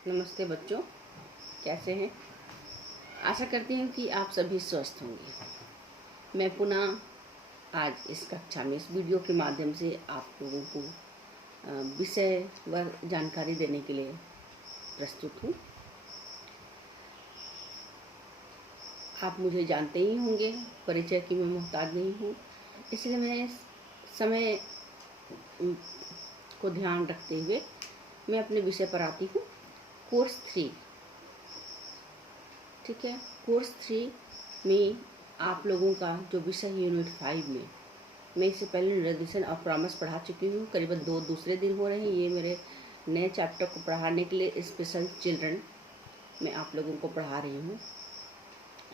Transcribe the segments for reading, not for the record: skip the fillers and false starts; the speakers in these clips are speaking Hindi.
नमस्ते बच्चों, कैसे हैं। आशा करती हूँ कि आप सभी स्वस्थ होंगे। मैं पुनः आज इस कक्षा में इस वीडियो के माध्यम से आप लोगों को विषय व जानकारी देने के लिए प्रस्तुत हूँ। आप मुझे जानते ही होंगे, परिचय की मैं मोहताज नहीं हूँ, इसलिए मैं समय को ध्यान रखते हुए मैं अपने विषय पर आती हूँ। कोर्स 3, ठीक है। कोर्स 3 में आप लोगों का जो विषय है यूनिट 5 में, मैं इससे पहले निर्देशन और परामर्श पढ़ा चुकी हूँ। करीबन 2 दूसरे दिन हो रहे हैं ये मेरे नए चैप्टर को पढ़ाने के लिए। स्पेशल चिल्ड्रन मैं आप लोगों को पढ़ा रही हूँ,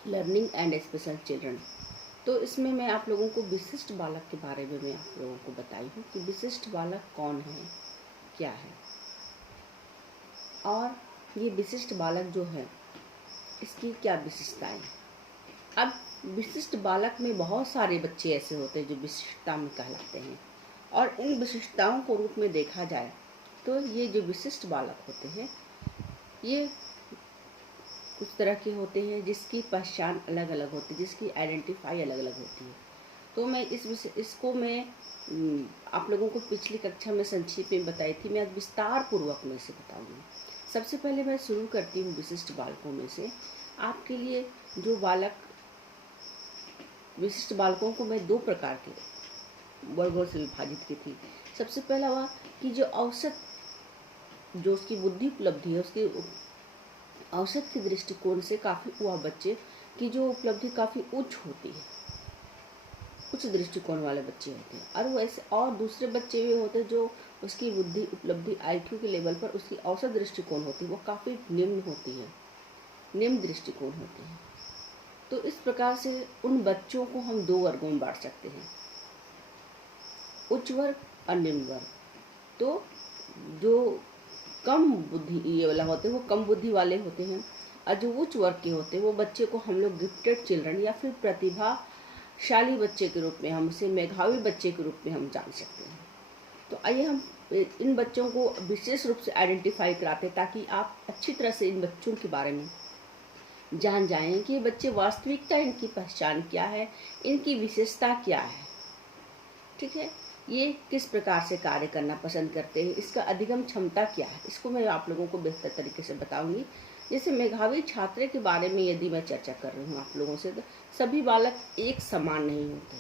लर्निंग एंड स्पेशल चिल्ड्रन। तो इसमें मैं आप लोगों को विशिष्ट बालक के बारे में मैं आप लोगों को बताई हूँ कि विशिष्ट बालक कौन है, क्या है, और ये विशिष्ट बालक जो है इसकी क्या विशेषताएं। अब विशिष्ट बालक में बहुत सारे बच्चे ऐसे होते हैं जो विशिष्टता में कहलाते हैं, और इन विशिष्टताओं को रूप में देखा जाए तो ये जो विशिष्ट बालक होते हैं ये कुछ तरह के होते हैं जिसकी पहचान अलग अलग होती है, जिसकी आइडेंटिफाई अलग अलग होती है। तो मैं इसको मैं आप लोगों को पिछली कक्षा में संक्षेप में बताई थी, मैं आज विस्तार पूर्वक में इसे बताऊंगी। सबसे पहले मैं शुरू करती हूँ विशिष्ट बालकों में से। आपके लिए जो बालक, विशिष्ट बालकों को मैं 2 प्रकार के वर्गों से विभाजित की थी। सबसे पहला वह कि जो औसत, जो उसकी बुद्धि उपलब्धि है, उसकी औसत के दृष्टिकोण से काफ़ी वह बच्चे की जो उपलब्धि काफ़ी उच्च होती है, उच्च दृष्टिकोण वाले बच्चे होते हैं। और वैसे और दूसरे बच्चे भी होते हैं जो उसकी बुद्धि उपलब्धि IQ के लेवल पर उसकी औसत दृष्टिकोण होती है वो काफ़ी निम्न होती है, निम्न दृष्टिकोण होते हैं। तो इस प्रकार से उन बच्चों को हम 2 वर्गों में बांट सकते हैं, उच्च वर्ग और निम्न वर्ग। तो जो कम बुद्धि ये वाला होते हैं वो कम बुद्धि वाले होते हैं, और जो उच्च वर्ग के होते हैं वो बच्चे को हम लोग गिफ्टेड चिल्ड्रन या फिर प्रतिभाशाली बच्चे के रूप में, हम उसे मेधावी बच्चे के रूप में हम जान सकते हैं। तो आइए हम इन बच्चों को विशेष रूप से आइडेंटिफाई कराते हैं ताकि आप अच्छी तरह से इन बच्चों के बारे में जान जाएं कि ये बच्चे वास्तविकता, इनकी पहचान क्या है, इनकी विशेषता क्या है, ठीक है। ये किस प्रकार से कार्य करना पसंद करते हैं, इसका अधिगम क्षमता क्या है, इसको मैं आप लोगों को बेहतर तरीके से बताऊंगी। जैसे मेधावी छात्र के बारे में यदि मैं चर्चा कर रही हूँ आप लोगों से, तो सभी बालक एक समान नहीं होते।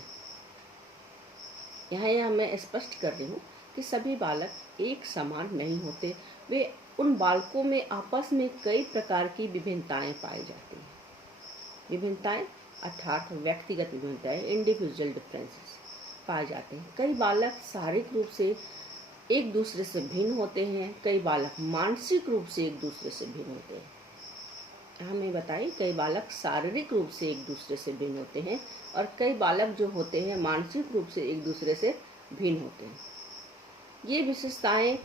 यहाँ मैं स्पष्ट कर रही हूँ कि सभी बालक एक समान नहीं होते। वे उन बालकों में आपस में कई प्रकार की विभिन्नताएं पाई जाती हैं। विभिन्नताएं अर्थात व्यक्तिगत विभिन्नताएं, इंडिविजुअल डिफरेंसेस पाए जाते हैं। कई बालक शारीरिक रूप से एक दूसरे से भिन्न होते हैं, कई बालक मानसिक रूप से एक दूसरे से भिन्न होते हैं। हमें बताइए, कई बालक शारीरिक रूप से एक दूसरे से भिन्न होते हैं और कई बालक जो होते हैं मानसिक रूप से एक दूसरे से भिन्न होते हैं। ये विशेषताएं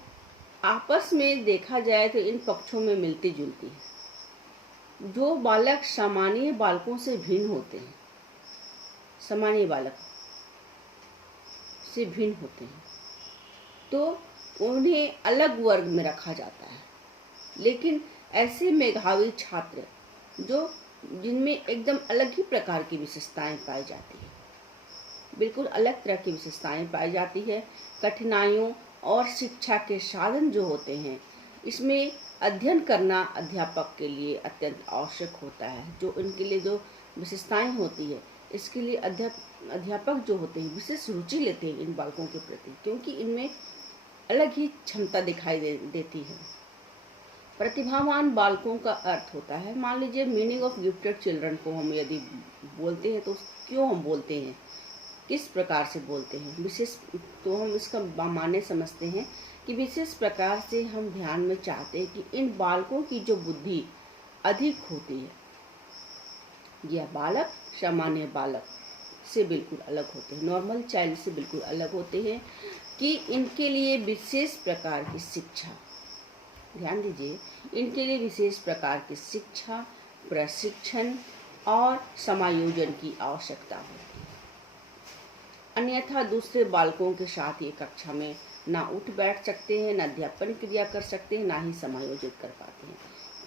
आपस में देखा जाए तो इन पक्षों में मिलती जुलती है। जो बालक सामान्य बालकों से भिन्न होते हैं, सामान्य बालक से भिन्न होते हैं, तो उन्हें अलग वर्ग में रखा जाता है। लेकिन ऐसे मेधावी छात्र जो जिनमें एकदम अलग ही प्रकार की विशेषताएं पाई जाती है, बिल्कुल अलग तरह की विशेषताएं पाई जाती है। कठिनाइयों और शिक्षा के साधन जो होते हैं, इसमें अध्ययन करना अध्यापक के लिए अत्यंत आवश्यक होता है। जो इनके लिए जो विशेषताएं होती है, इसके लिए अध्यापक जो होते हैं विशेष रुचि लेते हैं इन बालकों के प्रति, क्योंकि इनमें अलग ही क्षमता दिखाई देती है। प्रतिभावान बालकों का अर्थ होता है, मान लीजिए मीनिंग ऑफ गिफ्टेड चिल्ड्रन को हम यदि बोलते हैं तो क्यों हम बोलते हैं, किस प्रकार से बोलते हैं विशेष, तो हम इसका माने समझते हैं कि विशेष प्रकार से हम ध्यान में चाहते हैं कि इन बालकों की जो बुद्धि अधिक होती है, यह बालक सामान्य बालक से बिल्कुल अलग होते हैं, नॉर्मल चाइल्ड से बिल्कुल अलग होते हैं, कि इनके लिए विशेष प्रकार की शिक्षा, ध्यान दीजिए, इनके लिए विशेष प्रकार की शिक्षा, प्रशिक्षण और समायोजन की आवश्यकता होती है। अन्यथा दूसरे बालकों के साथ ये कक्षा में ना उठ बैठ सकते हैं, ना अध्यापन क्रिया कर सकते हैं, ना ही समायोजित कर पाते हैं।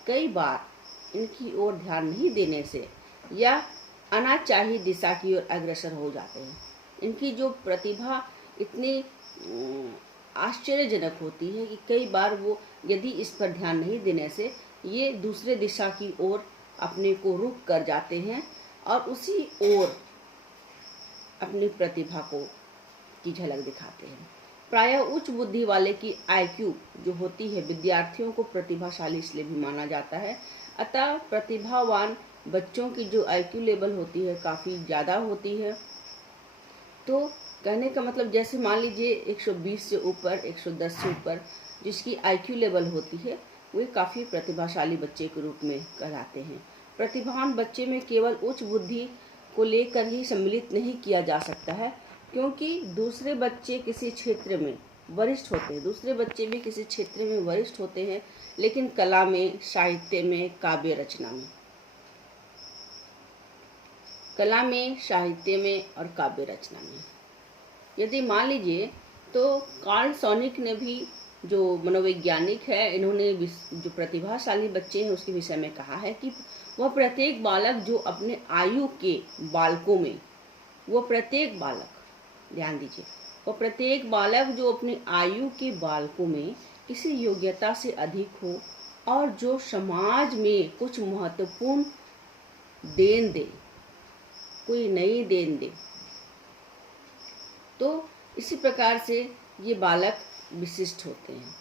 कई बार इनकी ओर ध्यान नहीं देने से या अनाचाही दिशा की ओर अग्रसर हो जाते हैं। इनकी जो प्रतिभा इतनी आश्चर्यजनक होती है कि कई बार वो यदि इस पर ध्यान नहीं देने से ये दूसरे दिशा की ओर अपने को रुख कर जाते हैं और उसी ओर अपनी प्रतिभा को की झलक दिखाते हैं। प्रायः उच्च बुद्धि वाले की IQ जो होती है विद्यार्थियों को प्रतिभाशाली इसलिए भी माना जाता है। अतः प्रतिभावान बच्चों की जो IQ लेवल होती है काफ़ी ज़्यादा होती है। तो कहने का मतलब जैसे मान लीजिए 120 से ऊपर, 110 से ऊपर जिसकी IQ लेवल होती है वे काफ़ी प्रतिभाशाली बच्चे के रूप में कहलाते हैं। प्रतिभावान बच्चे में केवल उच्च बुद्धि को लेकर ही सम्मिलित नहीं किया जा सकता है, क्योंकि दूसरे बच्चे किसी क्षेत्र में वरिष्ठ होते हैं, दूसरे बच्चे भी किसी क्षेत्र में वरिष्ठ होते हैं, लेकिन कला में, साहित्य में, काव्य रचना में, कला में, साहित्य में और काव्य रचना में यदि मान लीजिए तो कार्ल सॉनिक ने भी, जो मनोवैज्ञानिक है, इन्होंने जो प्रतिभाशाली बच्चे हैं उसके विषय में कहा है कि वह प्रत्येक बालक जो अपने आयु के बालकों में, वह प्रत्येक बालक, ध्यान दीजिए, वह प्रत्येक बालक जो अपने आयु के बालकों में किसी योग्यता से अधिक हो और जो समाज में कुछ महत्वपूर्ण देन दे, कोई नई देन दे, तो इसी प्रकार से ये बालक विशिष्ट होते हैं।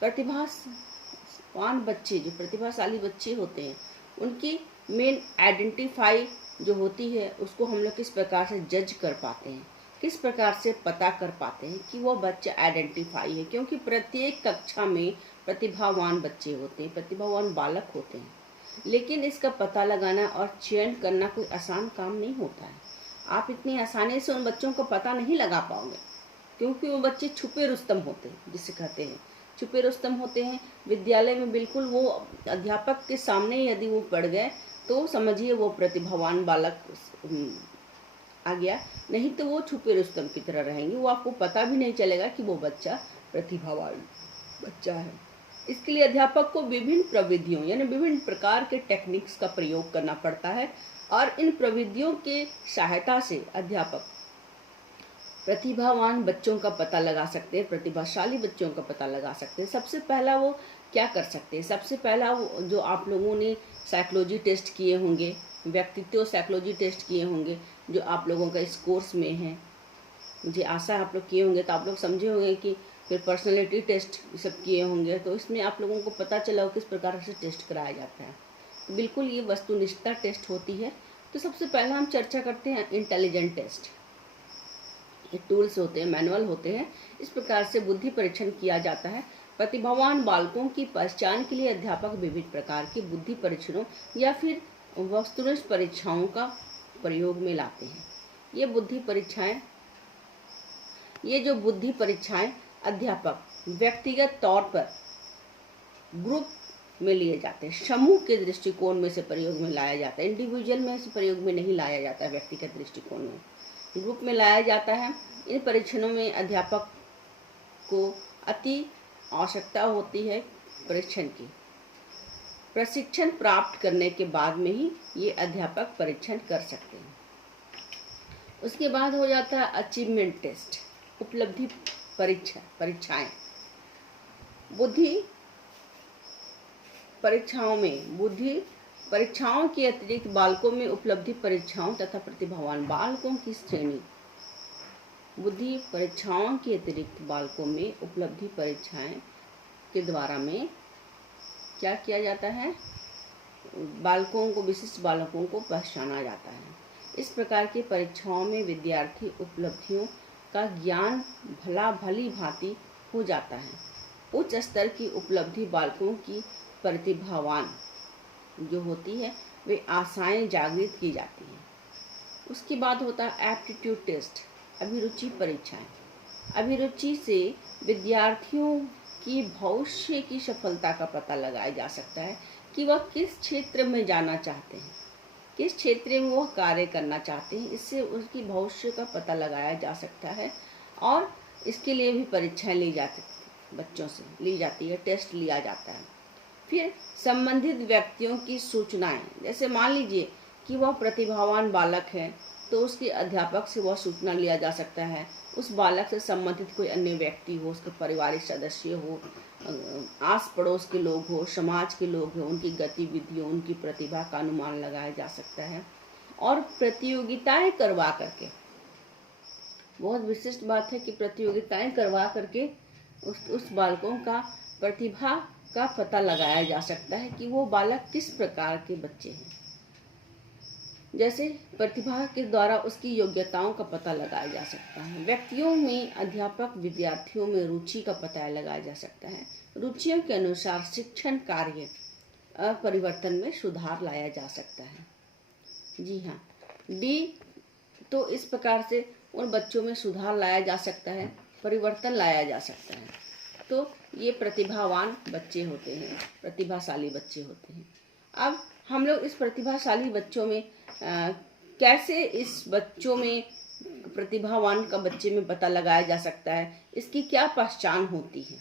प्रतिभावान बच्चे, जो प्रतिभाशाली बच्चे होते हैं, उनकी मेन आइडेंटिफाई जो होती है उसको हम लोग किस प्रकार से जज कर पाते हैं, किस प्रकार से पता कर पाते हैं कि वो बच्चा आइडेंटिफाई है, क्योंकि प्रत्येक कक्षा में प्रतिभावान बच्चे होते हैं, प्रतिभावान बालक होते हैं, लेकिन इसका पता लगाना और चयन करना कोई आसान काम नहीं होता है। आप इतनी आसानी से उन बच्चों को पता नहीं लगा पाओगे, क्योंकि वो बच्चे छुपे रुस्तम होते हैं, जिसे कहते हैं छुपे रुस्तम होते हैं। विद्यालय में बिल्कुल वो अध्यापक के सामने यदि वो पढ़ गए तो समझिए वो प्रतिभावान बालक आ गया, नहीं तो वो छुपे रुस्तम की तरह रहेंगे, वो आपको पता भी नहीं चलेगा कि वो बच्चा प्रतिभावान बच्चा है। इसके लिए अध्यापक को विभिन्न प्रविधियों यानी विभिन्न प्रकार के टेक्निक्स का प्रयोग करना पड़ता है और इन प्रविधियों के सहायता से अध्यापक प्रतिभावान बच्चों का पता लगा सकते हैं, प्रतिभाशाली बच्चों का पता लगा सकते हैं। सबसे पहला वो क्या कर सकते हैं, सबसे पहला वो जो आप लोगों ने साइकोलॉजी टेस्ट किए होंगे, व्यक्तित्व साइकोलॉजी टेस्ट किए होंगे जो आप लोगों का इस कोर्स में है, मुझे आशा है आप लोग किए होंगे, तो आप लोग समझे होंगे कि फिर पर्सनैलिटी टेस्ट सब किए होंगे, तो इसमें आप लोगों को पता चला हो किस प्रकार से टेस्ट कराया जाता है। तो बिल्कुल ये वस्तुनिष्ठता टेस्ट होती है। तो सबसे पहले हम चर्चा करते हैं इंटेलिजेंट टेस्ट। ये टूल्स होते हैं, मैनुअल होते हैं, इस प्रकार से बुद्धि परीक्षण किया जाता है। प्रतिभावान बालकों की पहचान के लिए अध्यापक विभिन्न प्रकार के बुद्धि परीक्षणों या फिर वस्तुनिष्ठ परीक्षाओं का प्रयोग में लाते हैं। ये जो बुद्धि परीक्षाएं अध्यापक व्यक्तिगत तौर पर ग्रुप में लिए जाते हैं, समूह के दृष्टिकोण में से प्रयोग में लाया जाता है, इंडिविजुअल में से प्रयोग में नहीं लाया जाता है, व्यक्तिगत दृष्टिकोण में ग्रुप में लाया जाता है। इन परीक्षणों में अध्यापक को अति आवश्यकता होती है परीक्षण की। प्रशिक्षण प्राप्त करने के बाद में ही ये अध्यापक परीक्षण कर सकते हैं। उसके बाद हो जाता है अचीवमेंट टेस्ट, उपलब्धि परीक्षाएं। बुद्धि परीक्षाओं के अतिरिक्त बालकों में उपलब्धि परीक्षाओं तथा प्रतिभावान बालकों की श्रेणी। बुद्धि परीक्षाओं के अतिरिक्त बालकों में उपलब्धि परीक्षाएं के द्वारा में क्या किया जाता है, बालकों को, विशिष्ट बालकों को पहचाना जाता है। इस प्रकार की परीक्षाओं में विद्यार्थी उपलब्धियों का ज्ञान भली भांति हो जाता है। उच्च स्तर की उपलब्धि बालकों की प्रतिभावान जो होती है वे आशाएं जागृत की जाती हैं। उसके बाद होता है एप्टीट्यूड टेस्ट, अभिरुचि परीक्षाएं। अभिरुचि से विद्यार्थियों की भविष्य की सफलता का पता लगाया जा सकता है कि वह किस क्षेत्र में जाना चाहते हैं, किस क्षेत्र में वह कार्य करना चाहते हैं। इससे उसकी भविष्य का पता लगाया जा सकता है और इसके लिए भी परीक्षाएं ली जाती बच्चों से ली जाती है, टेस्ट लिया जाता है। फिर संबंधित व्यक्तियों की सूचनाएं, जैसे मान लीजिए कि वह प्रतिभावान बालक है तो उसके अध्यापक से वह सूचना लिया जा सकता है। उस बालक से संबंधित कोई अन्य व्यक्ति हो, उसके पारिवारिक सदस्य हो, आस पड़ोस के लोग हो, समाज के लोग हो, उनकी गतिविधियों, उनकी प्रतिभा का अनुमान लगाया जा सकता है। और प्रतियोगिताएं करवा करके, बहुत विशिष्ट बात है कि प्रतियोगिताएं करवा करके उस बालकों का प्रतिभा का पता लगाया जा सकता है कि वो बालक किस प्रकार के बच्चे हैं। जैसे प्रतिभा के द्वारा उसकी योग्यताओं का पता लगाया जा सकता है। व्यक्तियों में, अध्यापक विद्यार्थियों में रुचि का पता लगाया जा सकता है। रुचियों के अनुसार शिक्षण कार्य परिवर्तन में सुधार लाया जा सकता है। जी हाँ, डी, तो इस प्रकार से उन बच्चों में सुधार लाया जा सकता है, परिवर्तन लाया जा सकता है। तो ये प्रतिभावान बच्चे होते हैं, प्रतिभाशाली बच्चे होते हैं। अब हम लोग इस प्रतिभाशाली बच्चों में कैसे इस बच्चों में प्रतिभावान का बच्चे में पता लगाया जा सकता है, इसकी क्या पहचान होती है,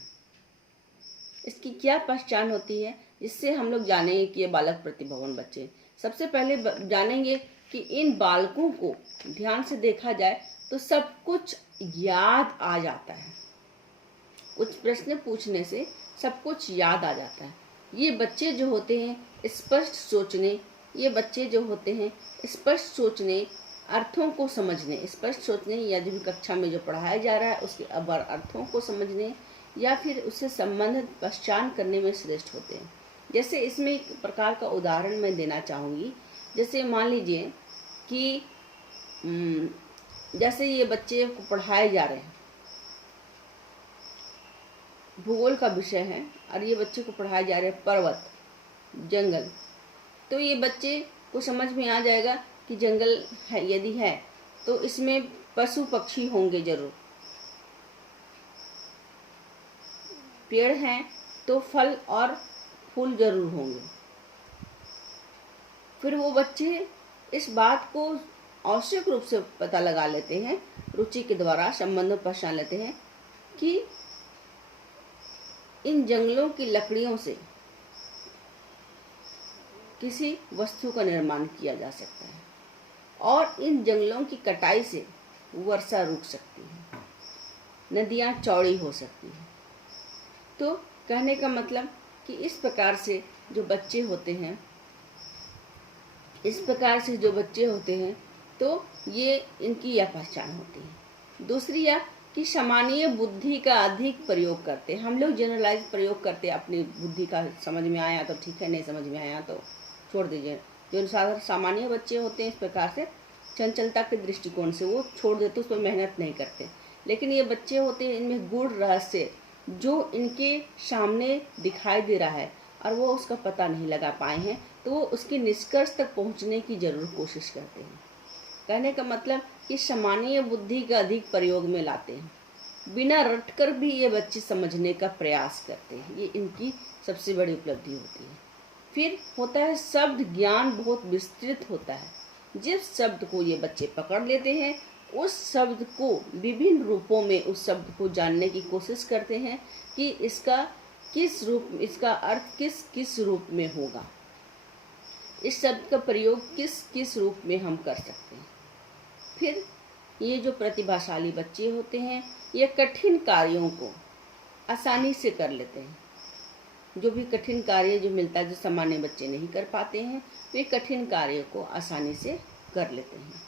इसकी क्या पहचान होती है जिससे हम लोग जानेंगे कि ये बालक प्रतिभावान बच्चे। सबसे पहले जानेंगे कि इन बालकों को ध्यान से देखा जाए तो सब कुछ याद आ जाता है। कुछ प्रश्न पूछने से सब कुछ याद आ जाता है। ये बच्चे जो होते हैं स्पष्ट सोचने, ये बच्चे जो होते हैं स्पष्ट सोचने, अर्थों को समझने, स्पष्ट सोचने या जो भी कक्षा में जो पढ़ाया जा रहा है उसके अर्थों को समझने या फिर उससे संबंधित पहचान करने में श्रेष्ठ होते हैं। जैसे इसमें एक प्रकार का उदाहरण मैं देना चाहूँगी। जैसे मान लीजिए कि जैसे ये बच्चे को पढ़ाए जा रहे हैं, भूगोल का विषय है और ये बच्चे को पढ़ाए जा रहे हैं पर्वत, जंगल, तो ये बच्चे को समझ में आ जाएगा कि जंगल है, यदि है तो इसमें पशु पक्षी होंगे जरूर, पेड़ हैं तो फल और फूल जरूर होंगे। फिर वो बच्चे इस बात को आवश्यक रूप से पता लगा लेते हैं, रुचि के द्वारा संबंध पहचान लेते हैं कि इन जंगलों की लकड़ियों से किसी वस्तु का निर्माण किया जा सकता है और इन जंगलों की कटाई से वर्षा रुक सकती है, नदियाँ चौड़ी हो सकती हैं। तो कहने का मतलब कि इस प्रकार से जो बच्चे होते हैं, इस प्रकार से जो बच्चे होते हैं तो ये इनकी यह पहचान होती है। दूसरी यह कि सामान्य बुद्धि का अधिक प्रयोग करते हैं। हम लोग जनरलाइज प्रयोग करते हैं, अपनी बुद्धि का समझ में आया तो ठीक है, नहीं समझ में आया तो छोड़ दीजिए। जो सामान्य बच्चे होते हैं इस प्रकार से चंचलता के दृष्टिकोण से वो छोड़ देते, उस पर मेहनत नहीं करते। लेकिन ये बच्चे होते हैं इनमें गूढ़ रहस्य जो इनके सामने दिखाई दे रहा है और वो उसका पता नहीं लगा पाए हैं, तो वो उसके निष्कर्ष तक पहुंचने की जरूर कोशिश करते हैं। कहने का मतलब कि सामान्य बुद्धि का अधिक प्रयोग में लाते हैं, बिना रटकर भी ये बच्चे समझने का प्रयास करते हैं। ये इनकी सबसे बड़ी उपलब्धि होती है। फिर होता है शब्द ज्ञान बहुत विस्तृत होता है। जिस शब्द को ये बच्चे पकड़ लेते हैं उस शब्द को विभिन्न रूपों में उस शब्द को जानने की कोशिश करते हैं कि इसका किस रूप, इसका अर्थ किस किस रूप में होगा, इस शब्द का प्रयोग किस किस रूप में हम कर सकते हैं। फिर ये जो प्रतिभाशाली बच्चे होते हैं ये कठिन कार्यों को आसानी से कर लेते हैं। जो भी कठिन कार्य जो मिलता है, जो सामान्य बच्चे नहीं कर पाते हैं, वे कठिन कार्य को आसानी से कर लेते हैं।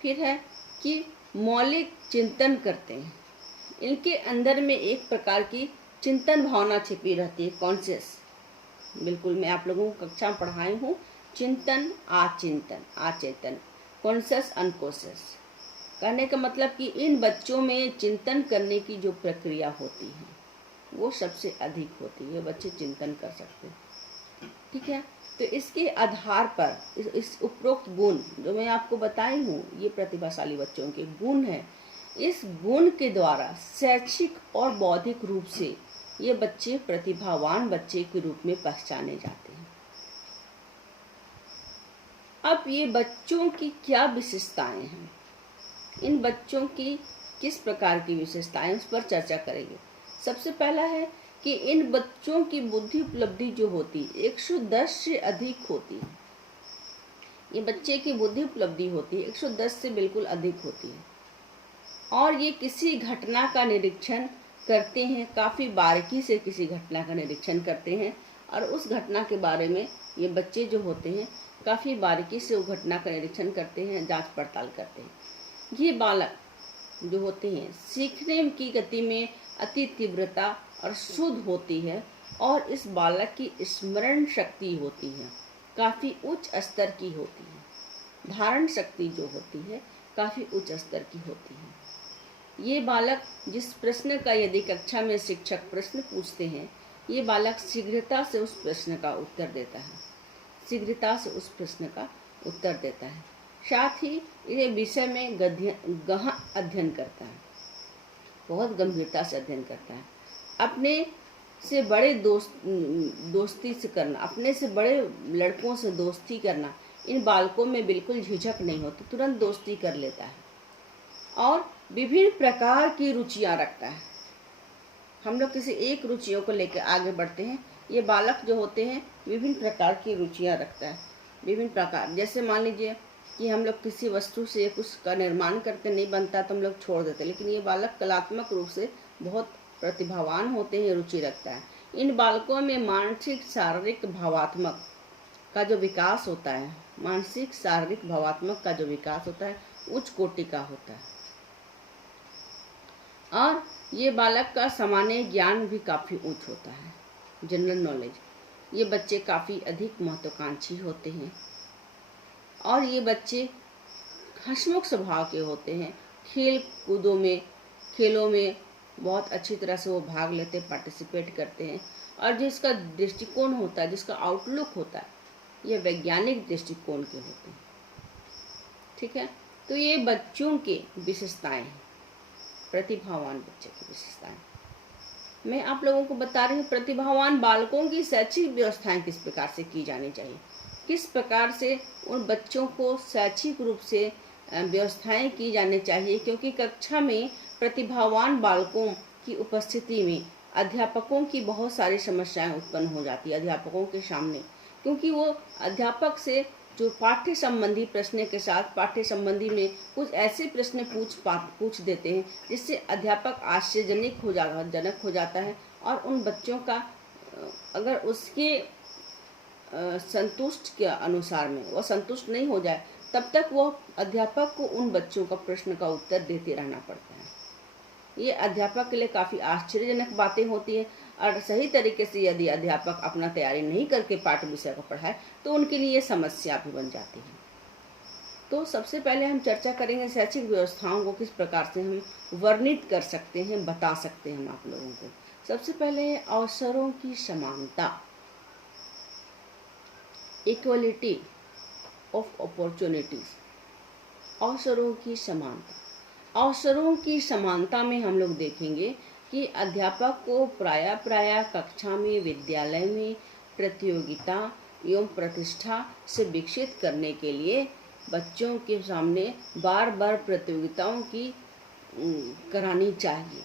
फिर है कि मौलिक चिंतन करते हैं। इनके अंदर में एक प्रकार की चिंतन भावना छिपी रहती है, कॉन्शियस। बिल्कुल मैं आप लोगों को कक्षा में पढ़ाई हूँ, चिंतन आचिंतन आचेतन, कॉन्शियस अनकॉन्शियस। कहने का मतलब कि इन बच्चों में चिंतन करने की जो प्रक्रिया होती है वो सबसे अधिक होती है, बच्चे चिंतन कर सकते हैं। ठीक है, तो इसके आधार पर इस उपरोक्त गुण जो मैं आपको बताई हूँ, ये प्रतिभाशाली बच्चों के गुण हैं। इस गुण के द्वारा शैक्षिक और बौद्धिक रूप से ये बच्चे प्रतिभावान बच्चे के रूप में पहचाने जाते हैं। अब ये बच्चों की क्या विशेषताएं हैं, इन बच्चों की किस प्रकार की विशेषताएं, उस पर चर्चा करेंगे। सबसे पहला है कि इन बच्चों की बुद्धि उपलब्धि जो होती 110 से अधिक होती है। ये बच्चे की बुद्धि उपलब्धि होती है 110 से बिल्कुल अधिक होती है, और ये किसी घटना का निरीक्षण करते हैं, काफ़ी बारीकी से किसी घटना का निरीक्षण करते हैं, और उस घटना के बारे में ये बच्चे जो होते हैं काफ़ी बारीकी से उस घटना का निरीक्षण करते हैं, जांच पड़ताल करते हैं। ये बालक जो होते हैं सीखने की गति में अति तीव्रता और शुद्ध होती है, और इस बालक की स्मरण शक्ति होती है काफ़ी उच्च स्तर की होती है, धारण शक्ति जो होती है काफ़ी उच्च स्तर की होती है। ये बालक जिस प्रश्न का यदि कक्षा में शिक्षक प्रश्न पूछते हैं, ये बालक शीघ्रता से उस प्रश्न का उत्तर देता है, शीघ्रता से उस प्रश्न का उत्तर देता है। साथ ही ये विषय में गहन अध्ययन करता है, बहुत गंभीरता से अध्ययन करता है। अपने से बड़े दोस्ती से करना, अपने से बड़े लड़कों से दोस्ती करना इन बालकों में बिल्कुल झिझक नहीं होती, तुरंत दोस्ती कर लेता है, और विभिन्न प्रकार की रुचियां रखता है। हम लोग किसी एक रुचियों को लेकर आगे बढ़ते हैं, ये बालक जो होते हैं विभिन्न प्रकार की रुचियां रखता है। विभिन्न प्रकार, जैसे मान लीजिए कि हम लोग किसी वस्तु से कुछ का निर्माण करते, नहीं बनता तो हम लोग छोड़ देते, लेकिन ये बालक कलात्मक रूप से बहुत प्रतिभावान होते हैं, रुचि रखता है। इन बालकों में मानसिक शारीरिक भावात्मक का जो विकास होता है, मानसिक शारीरिक भावात्मक का जो विकास होता है उच्च कोटि का होता है, और ये बालक का सामान्य ज्ञान भी काफ़ी उच्च होता है, जनरल नॉलेज। ये बच्चे काफ़ी अधिक महत्वाकांक्षी होते हैं, और ये बच्चे हंसमुख स्वभाव के होते हैं। खेलों में बहुत अच्छी तरह से वो भाग लेते, पार्टिसिपेट करते हैं, और जिसका दृष्टिकोण होता है, जिसका आउटलुक होता है, ये वैज्ञानिक दृष्टिकोण के होते हैं। ठीक है, तो ये बच्चों के विशेषताएं हैं, प्रतिभावान बच्चे की विशेषताएं। मैं आप लोगों को बता रही हूँ प्रतिभावान बालकों की शैक्षिक व्यवस्थाएं किस प्रकार से की जानी चाहिए, किस प्रकार से उन बच्चों को शैक्षिक रूप से व्यवस्थाएं की जानी चाहिए। क्योंकि कक्षा में प्रतिभावान बालकों की उपस्थिति में अध्यापकों की बहुत सारी समस्याएं उत्पन्न हो जाती है अध्यापकों के सामने, क्योंकि वो अध्यापक से जो पाठ्य संबंधी प्रश्न के साथ पाठ्य संबंधी में कुछ ऐसे प्रश्न पूछ देते हैं जिससे अध्यापक आश्चर्यजनक हो जाता है, और उन बच्चों का अगर उसके संतुष्ट के अनुसार में वो संतुष्ट नहीं हो जाए, तब तक वो अध्यापक को उन बच्चों का प्रश्न का उत्तर देते रहना पड़ता है। ये अध्यापक के लिए काफ़ी आश्चर्यजनक बातें होती है, और सही तरीके से यदि अध्यापक अपना तैयारी नहीं करके पाठ्य विषय को पढ़ाए तो उनके लिए समस्या भी बन जाती है। तो सबसे पहले हम चर्चा करेंगे शैक्षिक व्यवस्थाओं को किस प्रकार से हम वर्णित कर सकते हैं, बता सकते हैं हम आप लोगों को। सबसे पहले है अवसरों की समानता, इक्वलिटी ऑफ अपॉर्चुनिटीज। अवसरों की समानता, अवसरों की समानता में हम लोग देखेंगे कि अध्यापक को प्रायः कक्षा में, विद्यालय में प्रतियोगिता एवं प्रतिष्ठा से विकसित करने के लिए बच्चों के सामने बार बार प्रतियोगिताओं की करानी चाहिए,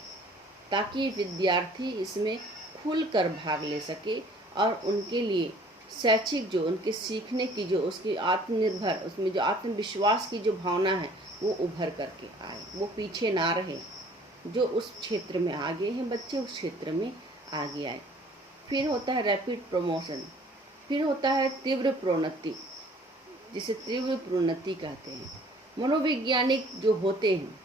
ताकि विद्यार्थी इसमें खुलकर भाग ले सके, और उनके लिए शैक्षिक जो उनके सीखने की जो उसकी आत्मनिर्भर, उसमें जो आत्मविश्वास की जो भावना है वो उभर करके आए, वो पीछे ना रहे। जो उस क्षेत्र में आगे हैं बच्चे, उस क्षेत्र में आगे आए। फिर होता है रैपिड प्रमोशन, फिर होता है तीव्र प्रोन्नति, जिसे तीव्र प्रोन्नति कहते हैं। मनोवैज्ञानिक जो होते हैं,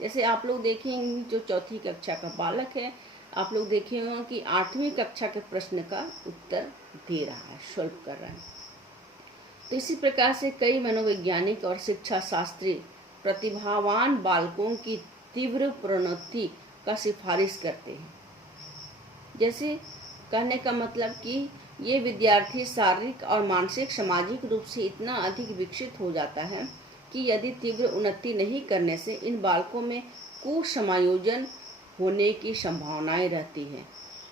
जैसे आप लोग देखेंगे जो चौथी कक्षा का बालक है, आप लोग देखे होंगे कि 8वीं कक्षा के प्रश्न का उत्तर दे रहा है, सॉल्व कर रहा है। तो इसी प्रकार से कई मनोवैज्ञानिक और शिक्षा शास्त्री प्रतिभावान बालकों की तीव्र प्रोन्नति का सिफारिश करते हैं। जैसे कहने का मतलब कि ये विद्यार्थी शारीरिक और मानसिक सामाजिक रूप से इतना अधिक विकसित हो जाता है कि यदि तीव्र उन्नति नहीं करने से इन बालकों में कुसमायोजन होने की संभावनाएं रहती हैं,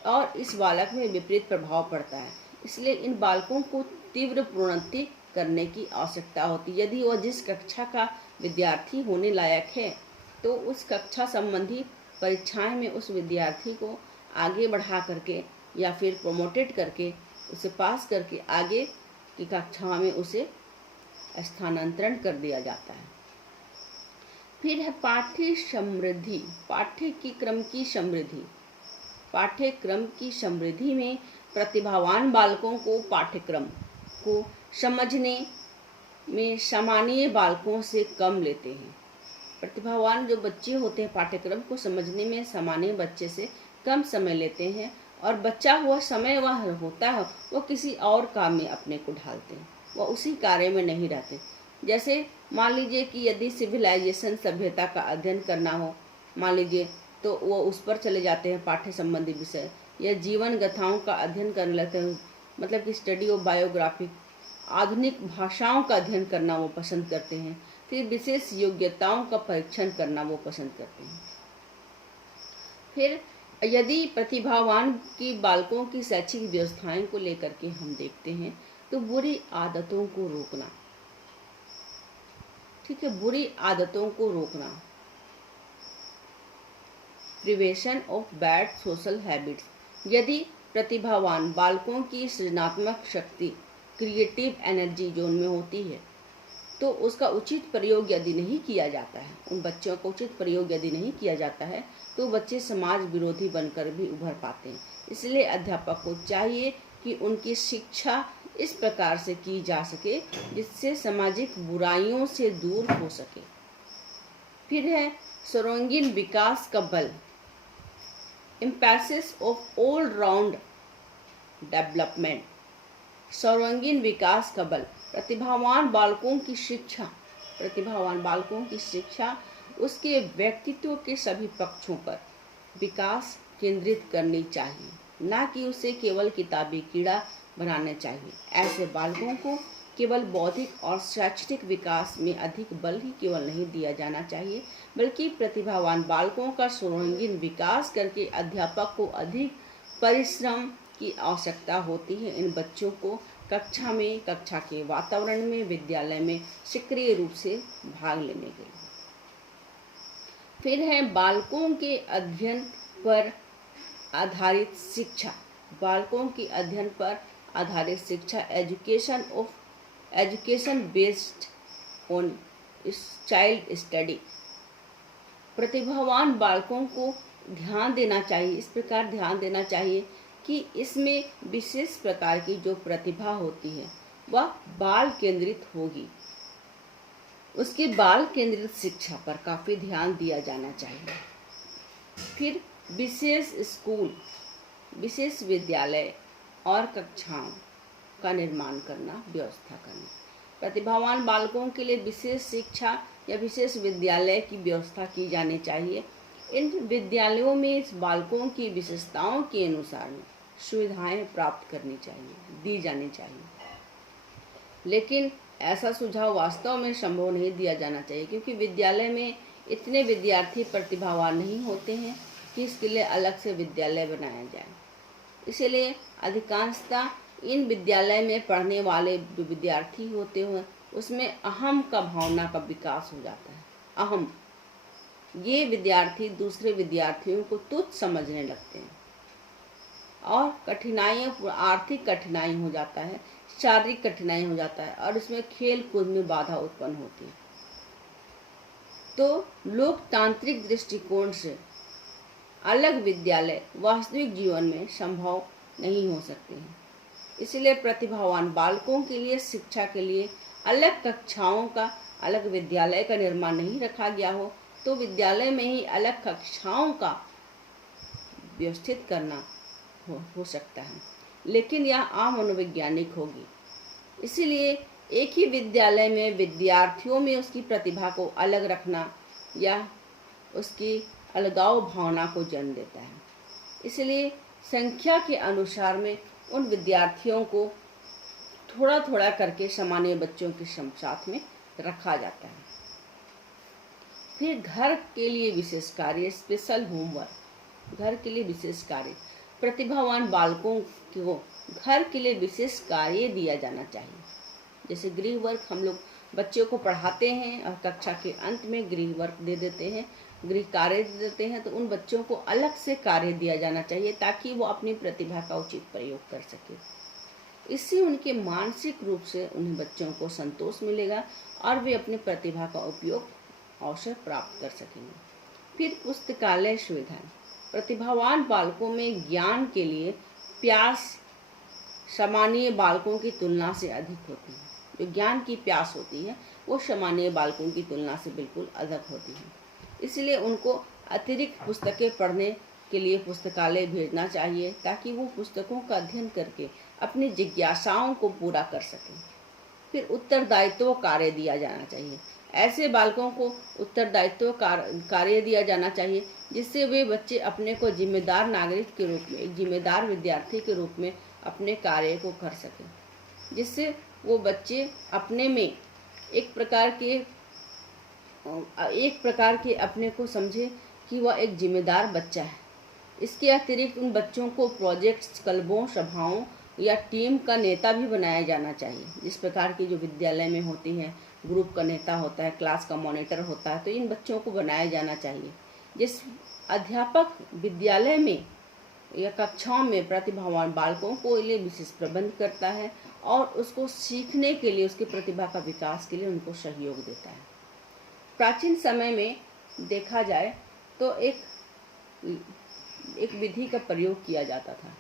और इस बालक में विपरीत प्रभाव पड़ता है। इसलिए इन बालकों को तीव्र प्रोन्नति करने की आवश्यकता होती है। यदि वह जिस कक्षा का विद्यार्थी होने लायक है तो उस कक्षा संबंधी परीक्षाएं में उस विद्यार्थी को आगे बढ़ा करके या फिर प्रमोटेड करके उसे पास करके आगे की कक्षाओं में उसे स्थानांतरण कर दिया जाता है। फिर है पाठ्य समृद्धि, पाठ्यक्रम की समृद्धि। पाठ्यक्रम की समृद्धि में प्रतिभावान बालकों को पाठ्यक्रम को समझने में सामान्य बालकों से कम लेते हैं। प्रतिभावान जो बच्चे होते हैं पाठ्यक्रम को समझने में सामान्य बच्चे से कम समय लेते हैं, और बच्चा हुआ समय वह होता है वो किसी और काम में अपने को ढालते हैं, वह उसी कार्य में नहीं रहते। जैसे मान लीजिए कि यदि सिविलाइजेशन सभ्यता का अध्ययन करना हो, मान लीजिए, तो वो उस पर चले जाते हैं पाठ्य संबंधी विषय, या जीवन गाथाओं का अध्ययन करने लगते हैं, मतलब कि स्टडी ऑफ बायोग्राफी, आधुनिक भाषाओं का अध्ययन करना वो पसंद करते हैं। फिर विशेष योग्यताओं का परीक्षण करना वो पसंद करते हैं। फिर यदि प्रतिभावान की बालकों की शैक्षिक व्यवस्थाएं को लेकर के हम देखते हैं तो बुरी आदतों को रोकना, ठीक है, बुरी आदतों को रोकना, prevention of bad social habits. यदि प्रतिभावान बालकों की सृजनात्मक शक्ति, क्रिएटिव एनर्जी जो उनमें होती है, तो उसका उचित प्रयोग यदि नहीं किया जाता है, उन बच्चों का उचित प्रयोग यदि नहीं किया जाता है तो बच्चे समाज विरोधी बनकर भी उभर पाते हैं। इसलिए अध्यापक को चाहिए कि उनकी शिक्षा इस प्रकार से की जा सके जिससे सामाजिक बुराइयों से दूर हो सके। फिर है सर्वांगीण विकास का बल, emphasis of all round development. सर्वांगीण विकास का बल, प्रतिभावान बालकों की शिक्षा, प्रतिभावान बालकों की शिक्षा उसके व्यक्तित्व के सभी पक्षों पर विकास केंद्रित करनी चाहिए, ना कि उसे केवल किताबी कीड़ा बनाना चाहिए। ऐसे बालकों को केवल बौद्धिक और शैक्षणिक विकास में अधिक बल ही केवल नहीं दिया जाना चाहिए, बल्कि प्रतिभावान बालकों का सर्वांगीण विकास करके अध्यापक को अधिक परिश्रम की आवश्यकता होती है इन बच्चों को कक्षा में, कक्षा के वातावरण में, विद्यालय में सक्रिय रूप से भाग लेने के लिए। फिर है बालकों के अध्ययन पर आधारित शिक्षा, बालकों की अध्ययन पर आधारित शिक्षा, education based on child study. प्रतिभावान बालकों को ध्यान देना चाहिए, इस प्रकार ध्यान देना चाहिए कि इसमें विशेष प्रकार की जो प्रतिभा होती है वह बाल केंद्रित होगी, उसकी बाल केंद्रित शिक्षा पर काफ़ी ध्यान दिया जाना चाहिए। फिर विशेष स्कूल, विशेष विद्यालय और कक्षाओं का निर्माण करना, व्यवस्था करना। प्रतिभावान बालकों के लिए विशेष शिक्षा या विशेष विद्यालय की व्यवस्था की जानी चाहिए। इन विद्यालयों में इस बालकों की विशेषताओं के अनुसार सुविधाएं प्राप्त करनी चाहिए, दी जानी चाहिए। लेकिन ऐसा सुझाव वास्तव में संभव नहीं दिया जाना चाहिए, क्योंकि विद्यालय में इतने विद्यार्थी प्रतिभावान नहीं होते हैं कि इसके लिए अलग से विद्यालय बनाया जाए। इसलिए अधिकांशतः इन विद्यालय में पढ़ने वाले जो विद्यार्थी होते हैं उसमें अहम का भावना का विकास हो जाता है। अहम, ये विद्यार्थी दूसरे विद्यार्थियों को तुच्छ समझने लगते हैं और कठिनाइयाँ, आर्थिक कठिनाई हो जाता है, शारीरिक कठिनाई हो जाता है और इसमें खेल कूद में बाधा उत्पन्न होती है। तो लोकतांत्रिक दृष्टिकोण से अलग विद्यालय वास्तविक जीवन में संभव नहीं हो सकते हैं। इसलिए प्रतिभावान बालकों के लिए शिक्षा के लिए अलग कक्षाओं का, अलग विद्यालय का निर्माण नहीं रखा गया हो तो विद्यालय में ही अलग कक्षाओं का व्यवस्थित करना हो सकता है, लेकिन यह अमनोवैज्ञानिक होगी। इसीलिए एक ही विद्यालय में विद्यार्थियों में उसकी प्रतिभा को अलग रखना या उसकी अलगाव भावना को जन्म देता है। इसलिए संख्या के अनुसार में उन विद्यार्थियों को थोड़ा थोड़ा करके सामान्य बच्चों के साथ में रखा जाता है। फिर घर के लिए विशेष कार्य, स्पेशल होमवर्क, घर के लिए विशेष कार्य, प्रतिभावान बालकों को घर के लिए विशेष कार्य दिया जाना चाहिए। जैसे गृह वर्क हम लोग बच्चों को पढ़ाते हैं और कक्षा के अंत में गृह वर्क दे देते हैं, गृह कार्य देते हैं तो उन बच्चों को अलग से कार्य दिया जाना चाहिए ताकि वो अपनी प्रतिभा का उचित प्रयोग कर सके। इससे उनके मानसिक रूप से उन्हें बच्चों को संतोष मिलेगा और वे अपनी प्रतिभा का उपयोग अवसर प्राप्त कर सकेंगे। फिर पुस्तकालय सुविधाएं। प्रतिभावान बालकों में ज्ञान के लिए प्यास सामान्य बालकों की तुलना से अधिक होती है। जो ज्ञान की प्यास होती है वो सामान्य बालकों की तुलना से बिल्कुल अलग होती है। इसलिए उनको अतिरिक्त पुस्तकें पढ़ने के लिए पुस्तकालय भेजना चाहिए ताकि वो पुस्तकों का अध्ययन करके अपनी जिज्ञासाओं को पूरा कर सकें। फिर उत्तरदायित्व कार्य दिया जाना चाहिए। ऐसे बालकों को उत्तरदायित्व कार्य दिया जाना चाहिए जिससे वे बच्चे अपने को जिम्मेदार नागरिक के रूप में, एक जिम्मेदार विद्यार्थी के रूप में अपने कार्य को कर सकें, जिससे वो बच्चे अपने में एक प्रकार के अपने को समझे कि वह एक जिम्मेदार बच्चा है। इसके अतिरिक्त उन बच्चों को प्रोजेक्ट्स, क्लबों, सभाओं या टीम का नेता भी बनाया जाना चाहिए। जिस प्रकार की जो विद्यालय में होती है, ग्रुप का नेता होता है, क्लास का मॉनिटर होता है, तो इन बच्चों को बनाया जाना चाहिए। जिस अध्यापक विद्यालय में या कक्षाओं में प्रतिभावान बालकों को लिए विशेष प्रबंध करता है और उसको सीखने के लिए, उसकी प्रतिभा का विकास के लिए उनको सहयोग देता है। प्राचीन समय में देखा जाए तो एक विधि का प्रयोग किया जाता था,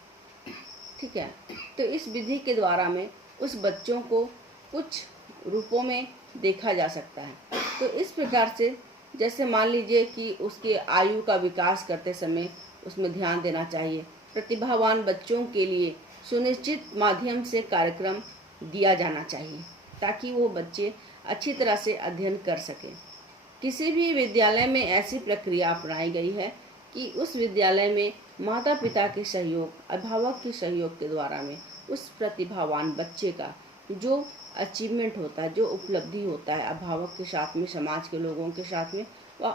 ठीक है। तो इस विधि के द्वारा में उस बच्चों को कुछ रूपों में देखा जा सकता है। तो इस प्रकार से जैसे मान लीजिए कि उसके आयु का विकास करते समय उसमें ध्यान देना चाहिए। प्रतिभावान बच्चों के लिए सुनिश्चित माध्यम से कार्यक्रम दिया जाना चाहिए ताकि वो बच्चे अच्छी तरह से अध्ययन कर सकें। किसी भी विद्यालय में ऐसी प्रक्रिया अपनाई गई है कि उस विद्यालय में माता पिता के सहयोग, अभिभावक के सहयोग के द्वारा में उस प्रतिभावान बच्चे का जो अचीवमेंट होता है, जो उपलब्धि होता है अभिभावक के साथ में, समाज के लोगों के साथ में, वह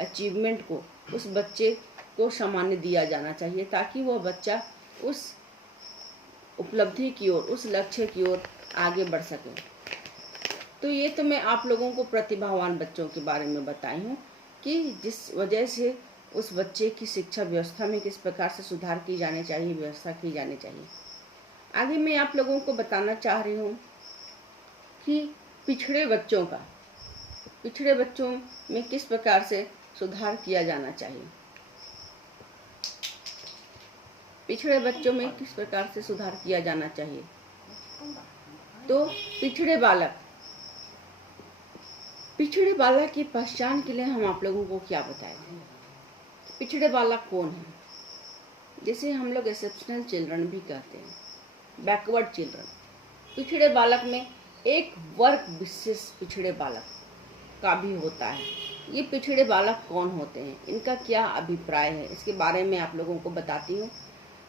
अचीवमेंट को उस बच्चे को सामान्य दिया जाना चाहिए ताकि वह बच्चा उस उपलब्धि की ओर, उस लक्ष्य की ओर आगे बढ़ सके। तो ये तो मैं आप लोगों को प्रतिभावान बच्चों के बारे में बताई हूँ कि जिस वजह से उस बच्चे की शिक्षा व्यवस्था में किस प्रकार से सुधार की जानी चाहिए, व्यवस्था की जानी चाहिए। आगे मैं आप लोगों को बताना चाह रही हूँ कि पिछड़े बच्चों में किस प्रकार से सुधार किया जाना चाहिए। पिछड़े बच्चों में किस प्रकार से सुधार किया जाना चाहिए। तो पिछड़े बालक की पहचान के लिए हम आप लोगों को क्या बताएं। पिछड़े बालक कौन है? जिसे हम लोग एक्सेप्शनल चिल्ड्रन भी कहते हैं, बैकवर्ड चिल्ड्रन। पिछड़े बालक में एक वर्ग विशेष पिछड़े बालक का भी होता है। ये पिछड़े बालक कौन होते हैं, इनका क्या अभिप्राय है, इसके बारे में आप लोगों को बताती हूँ।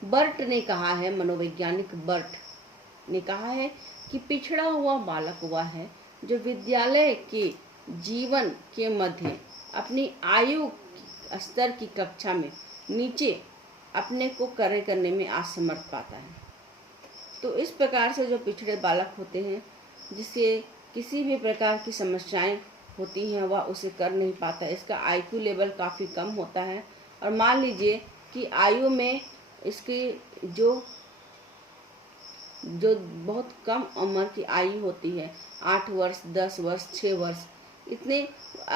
बर्ट ने कहा है, मनोवैज्ञानिक बर्ट ने कहा है कि पिछड़ा हुआ बालक वह है जो विद्यालय के जीवन के मध्य अपनी आयु स्तर की कक्षा में नीचे अपने को कार्य करने में असमर्थ पाता है। तो इस प्रकार से जो पिछड़े बालक होते हैं, जिसे किसी भी प्रकार की समस्याएं होती हैं, वह उसे कर नहीं पाता। इसका आईक्यू लेवल काफ़ी कम होता है और मान लीजिए कि आयु में इसकी जो बहुत कम उम्र की आयु होती है, 8 वर्ष, 10 वर्ष, 6 वर्ष, इतने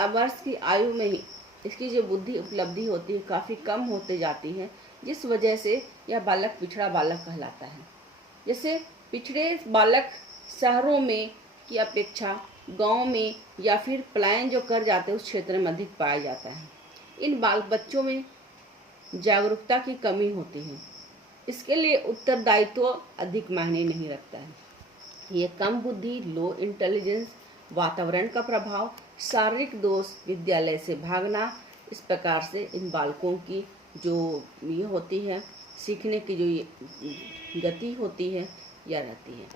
वर्ष की आयु में ही इसकी जो बुद्धि उपलब्धि होती है काफ़ी कम होते जाती है, जिस वजह से यह बालक पिछड़ा बालक कहलाता है। जैसे पिछड़े बालक शहरों में की अपेक्षा गांव में या फिर पलायन जो कर जाते हैं उस क्षेत्र में अधिक पाया जाता है। इन बच्चों में जागरूकता की कमी होती है, इसके लिए उत्तरदायित्व अधिक मायने नहीं रखता है। ये कम बुद्धि, लो इंटेलिजेंस, वातावरण का प्रभाव, शारीरिक दोष, विद्यालय से भागना, इस प्रकार से इन बालकों की जो ये होती है, सीखने की जो ये गति होती है या रहती है।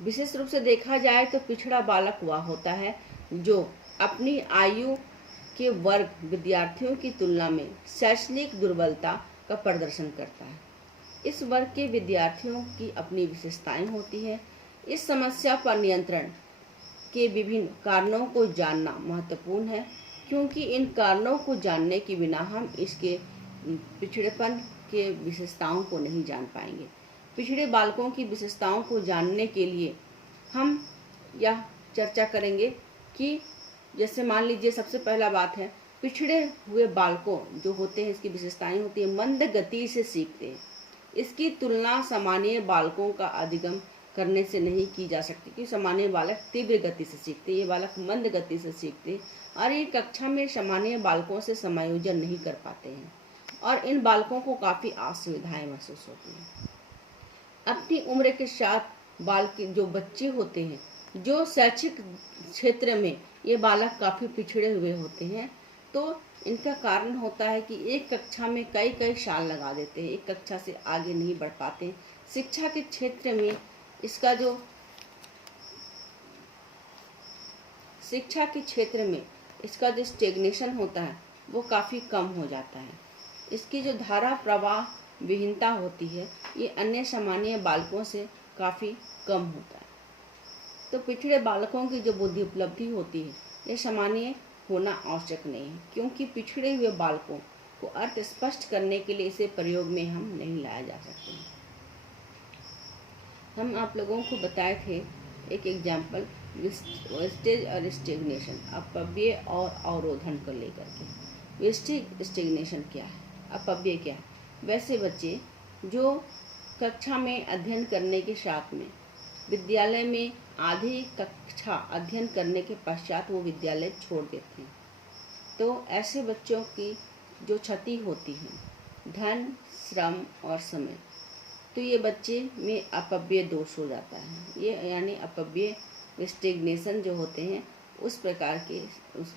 विशेष रूप से देखा जाए तो पिछड़ा बालक वह होता है जो अपनी आयु के वर्ग विद्यार्थियों की तुलना में शैक्षणिक दुर्बलता का प्रदर्शन करता है। इस वर्ग के विद्यार्थियों की अपनी विशेषताएं होती हैं। इस समस्या पर नियंत्रण के विभिन्न कारणों को जानना महत्वपूर्ण है क्योंकि इन कारणों को जानने के बिना हम इसके पिछड़ेपन के विशेषताओं को नहीं जान पाएंगे। पिछड़े बालकों की विशेषताओं को जानने के लिए हम यह चर्चा करेंगे कि जैसे मान लीजिए सबसे पहला बात है, पिछड़े हुए बालकों जो होते हैं, इसकी विशेषताएं होती है, मंद गति से सीखते हैं। इसकी तुलना सामान्य बालकों का अधिगम करने से नहीं की जा सकती, कि सामान्य बालक तीव्र गति से सीखते, ये बालक मंद गति से सीखते और ये कक्षा में सामान्य बालकों से समायोजन नहीं कर पाते हैं और इन बालकों को काफ़ी असुविधाएं महसूस होती हैं। अपनी उम्र के साथ बालक जो बच्चे होते हैं, जो शैक्षिक क्षेत्र में ये बालक काफ़ी पिछड़े हुए होते हैं, तो इनका कारण होता है कि एक कक्षा में कई कई साल लगा देते हैं, एक कक्षा से आगे नहीं बढ़ पाते हैं। शिक्षा के क्षेत्र में इसका जो शिक्षा के क्षेत्र में इसका जो स्टेग्नेशन होता है वो काफ़ी कम हो जाता है। इसकी जो धारा प्रवाह विहीनता होती है ये अन्य सामान्य बालकों से काफ़ी कम होता है। तो पिछड़े बालकों की जो बुद्धि उपलब्धि होती है ये सामान्य होना आवश्यक नहीं है, क्योंकि पिछड़े हुए बालकों को अर्थ स्पष्ट करने के लिए इसे प्रयोग में हम नहीं लाया जा सकते हैं। हम आप लोगों को बताए थे एक एग्जाम्पल वेस्टेज और स्टेग्नेशन, अपव्यय और अवरोधन को लेकर के। वेस्टेज स्टेग्नेशन क्या है, अपव्यय क्या है? वैसे बच्चे जो कक्षा में अध्ययन करने के साथ में विद्यालय में आधी कक्षा अध्ययन करने के पश्चात वो विद्यालय छोड़ देते हैं, तो ऐसे बच्चों की जो क्षति होती है धन, श्रम और समय, तो ये बच्चे में अपव्यय दोष हो जाता है। ये यानी अपव्यय स्टेग्नेशन जो होते हैं उस प्रकार के उस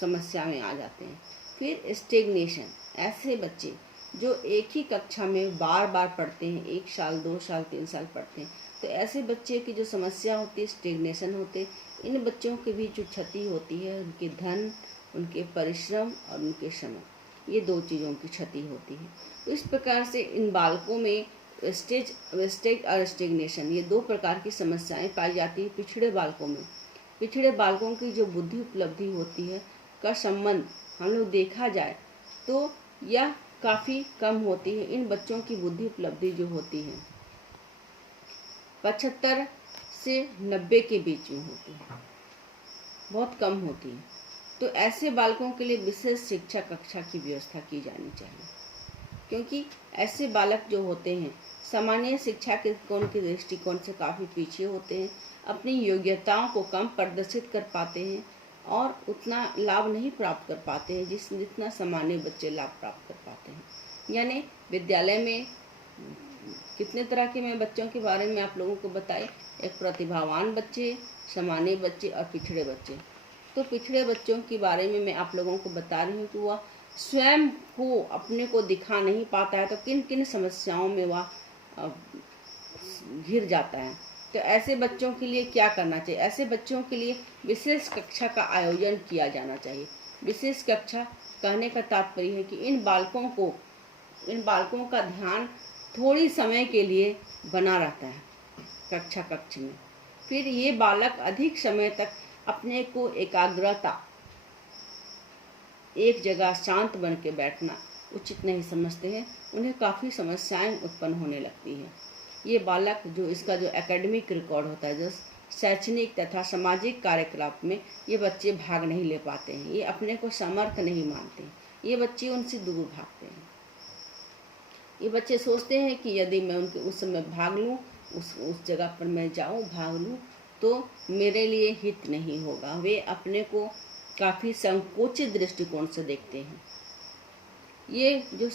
समस्या में आ जाते हैं। फिर स्टेग्नेशन, ऐसे बच्चे जो एक ही कक्षा में बार बार पढ़ते हैं, 1 साल 2 साल 3 साल पढ़ते हैं, तो ऐसे बच्चे की जो समस्या होती है स्टेग्नेशन होते, इन बच्चों के भी जो क्षति होती है, उनके धन, उनके परिश्रम और उनके समय, ये 2 चीज़ों की क्षति होती है। तो इस प्रकार से इन बालकों में वेस्टेज और स्टेग्नेशन, ये 2 प्रकार की समस्याएं पाई जाती है पिछड़े बालकों में। पिछड़े बालकों की जो बुद्धि उपलब्धि होती है का संबंध हम लोग देखा जाए तो यह काफ़ी कम होती है। इन बच्चों की बुद्धि उपलब्धि जो होती है 75 से 90 के बीच में होती है, बहुत कम होती है। तो ऐसे बालकों के लिए विशेष शिक्षा कक्षा की व्यवस्था की जानी चाहिए, क्योंकि ऐसे बालक जो होते हैं सामान्य शिक्षा के कोण के दृष्टिकोण से काफ़ी पीछे होते हैं, अपनी योग्यताओं को कम प्रदर्शित कर पाते हैं और उतना लाभ नहीं प्राप्त कर पाते हैं जितना सामान्य बच्चे लाभ प्राप्त कर पाते हैं। यानी विद्यालय में कितने तरह के मैं बच्चों के बारे में आप लोगों को बताए, एक प्रतिभावान बच्चे, सामान्य बच्चे और पिछड़े बच्चे। तो पिछड़े बच्चों के बारे में मैं आप लोगों को बता रही हूँ कि वह स्वयं को अपने को दिखा नहीं पाता है, तो किन किन समस्याओं में वह घिर जाता है। तो ऐसे बच्चों के लिए क्या करना चाहिए? ऐसे बच्चों के लिए विशेष कक्षा का आयोजन किया जाना चाहिए। विशेष कक्षा कहने का तात्पर्य है कि इन बालकों का ध्यान थोड़ी समय के लिए बना रहता है कक्ष में। फिर ये बालक अधिक समय तक अपने को एकाग्रता, एक जगह शांत बन के बैठना उचित नहीं समझते हैं, उन्हें काफ़ी समस्याएं उत्पन्न होने लगती हैं। ये बालक जो इसका जो एकेडमिक रिकॉर्ड होता है, जो शैक्षणिक तथा सामाजिक कार्यकलाप में ये बच्चे भाग नहीं ले पाते हैं, ये अपने को समर्थ नहीं मानते हैं, ये बच्चे उनसे दूर भागते हैं। ये बच्चे सोचते हैं कि यदि मैं उनके उस समय भाग लूँ, उस जगह पर मैं जाऊँ, भाग लूँ, तो मेरे लिए हित नहीं होगा। वे अपने को काफ़ी संकोचित दृष्टिकोण से देखते हैं। ये जो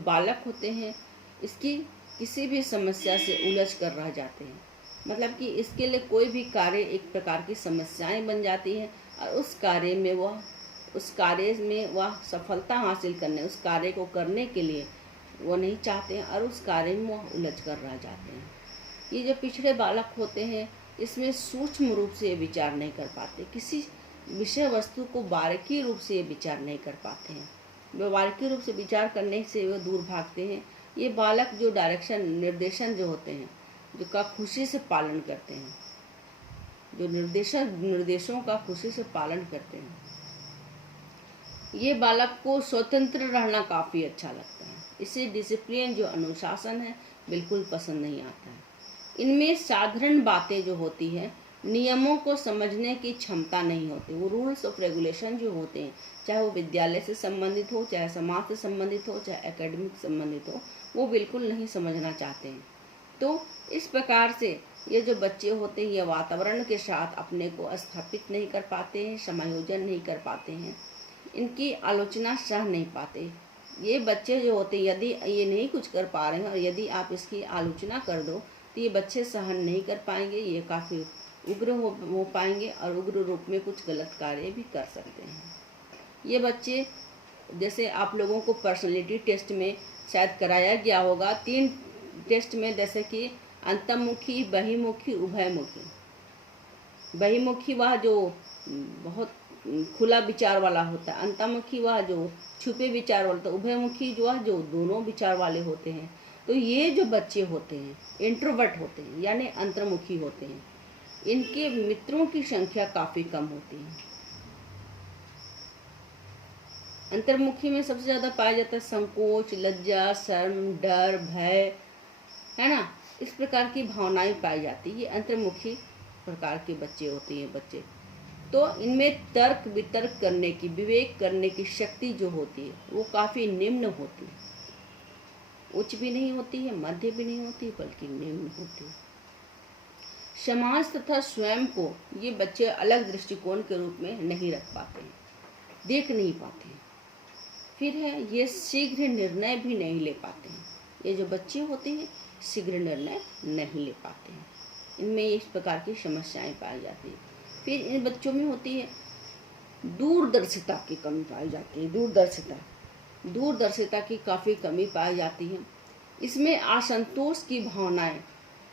बालक होते हैं इसकी किसी भी समस्या से उलझ कर रह जाते हैं, मतलब कि इसके लिए कोई भी कार्य एक प्रकार की समस्याएं बन जाती हैं और उस कार्य में वह सफलता हासिल करने, उस कार्य को करने के लिए वो नहीं चाहते हैं और उस कार्य में वह उलझ कर रह जाते हैं। ये जो पिछड़े बालक होते हैं इसमें सूक्ष्म रूप से विचार नहीं कर पाते, किसी विषय वस्तु को बारीकी रूप से विचार नहीं कर पाते हैं, वे बारीकी रूप से विचार करने से वे दूर भागते हैं। ये बालक जो निर्देशन जो होते हैं, जो का खुशी से पालन करते हैं, जो निर्देशों का खुशी से पालन करते हैं, ये बालक को स्वतंत्र रहना काफ़ी अच्छा लगता है। इसे डिसिप्लिन जो अनुशासन है बिल्कुल पसंद नहीं आता है। इनमें साधारण बातें जो होती है, नियमों को समझने की क्षमता नहीं होती। वो रूल्स ऑफ रेगुलेशन जो होते हैं, चाहे वो विद्यालय से संबंधित हो, चाहे समाज से संबंधित हो, चाहे एकेडमिक संबंधित हो, वो बिल्कुल नहीं समझना चाहते हैं। तो इस प्रकार से ये जो बच्चे होते हैं, ये वातावरण के साथ अपने को स्थापित नहीं कर पाते हैं, समायोजन नहीं कर पाते हैं, इनकी आलोचना सह नहीं पाते। ये बच्चे जो होते हैं, यदि ये नहीं कुछ कर पा रहे हैं और यदि आप इसकी आलोचना कर दो तो ये बच्चे सहन नहीं कर पाएंगे, ये काफ़ी उग्र हो पाएंगे और उग्र रूप में कुछ गलत कार्य भी कर सकते हैं। ये बच्चे, जैसे आप लोगों को पर्सनैलिटी टेस्ट में शायद कराया गया होगा, 3 टेस्ट में, जैसे कि अंतर्मुखी, बहिर्मुखी, उभयमुखी। बहिर्मुखी वह जो बहुत खुला विचार वाला होता है, अंतर्मुखी वह जो छुपे विचार वाला होता है, उभयमुखी जो है जो दोनों विचार वाले होते हैं। तो ये जो बच्चे होते हैं इंट्रोवर्ट होते हैं, यानी अंतर्मुखी होते हैं, इनके मित्रों की संख्या काफ़ी कम होती है। अंतर्मुखी में सबसे ज़्यादा पाया जाता है संकोच, लज्जा, शर्म, डर, भय, है ना, इस प्रकार की भावनाएं पाई जाती है। ये अंतर्मुखी प्रकार के बच्चे होते हैं बच्चे। तो इनमें तर्क वितर्क करने की, विवेक करने की शक्ति जो होती है वो काफ़ी निम्न होती है। उच्च भी नहीं होती है, मध्य भी नहीं होती, बल्कि निम्न होती है। समाज तथा स्वयं को ये बच्चे अलग दृष्टिकोण के रूप में नहीं रख पाते हैं, देख नहीं पाते हैं। फिर है, ये शीघ्र निर्णय भी नहीं ले पाते हैं। ये जो बच्चे होते हैं शीघ्र निर्णय नहीं ले पाते हैं, इनमें इस प्रकार की समस्याएं पाई जाती है। फिर इन बच्चों में होती है दूरदर्शिता की कमी पाई जाती है। दूरदर्शिता की काफ़ी कमी पाई जाती है। इसमें असंतोष की भावनाएं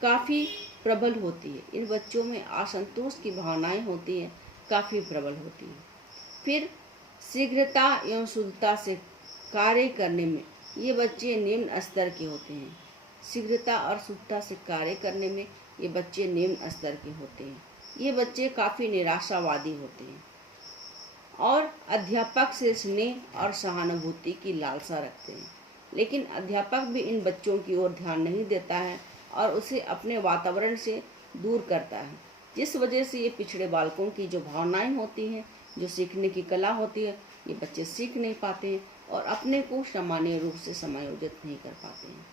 काफ़ी प्रबल होती है। इन बच्चों में असंतोष की भावनाएं होती है, काफ़ी प्रबल होती है। फिर शीघ्रता एवं शुद्धता से कार्य करने में ये बच्चे निम्न स्तर के होते हैं। शीघ्रता और शुद्धता से कार्य करने में ये बच्चे निम्न स्तर के होते हैं। ये बच्चे काफ़ी निराशावादी होते हैं और अध्यापक से स्नेह और सहानुभूति की लालसा रखते हैं। लेकिन अध्यापक भी इन बच्चों की ओर ध्यान नहीं देता है और उसे अपने वातावरण से दूर करता है, जिस वजह से ये पिछड़े बालकों की जो भावनाएं होती हैं, जो सीखने की कला होती है, ये बच्चे सीख नहीं पाते हैं और अपने को सामान्य रूप से समायोजित नहीं कर पाते हैं।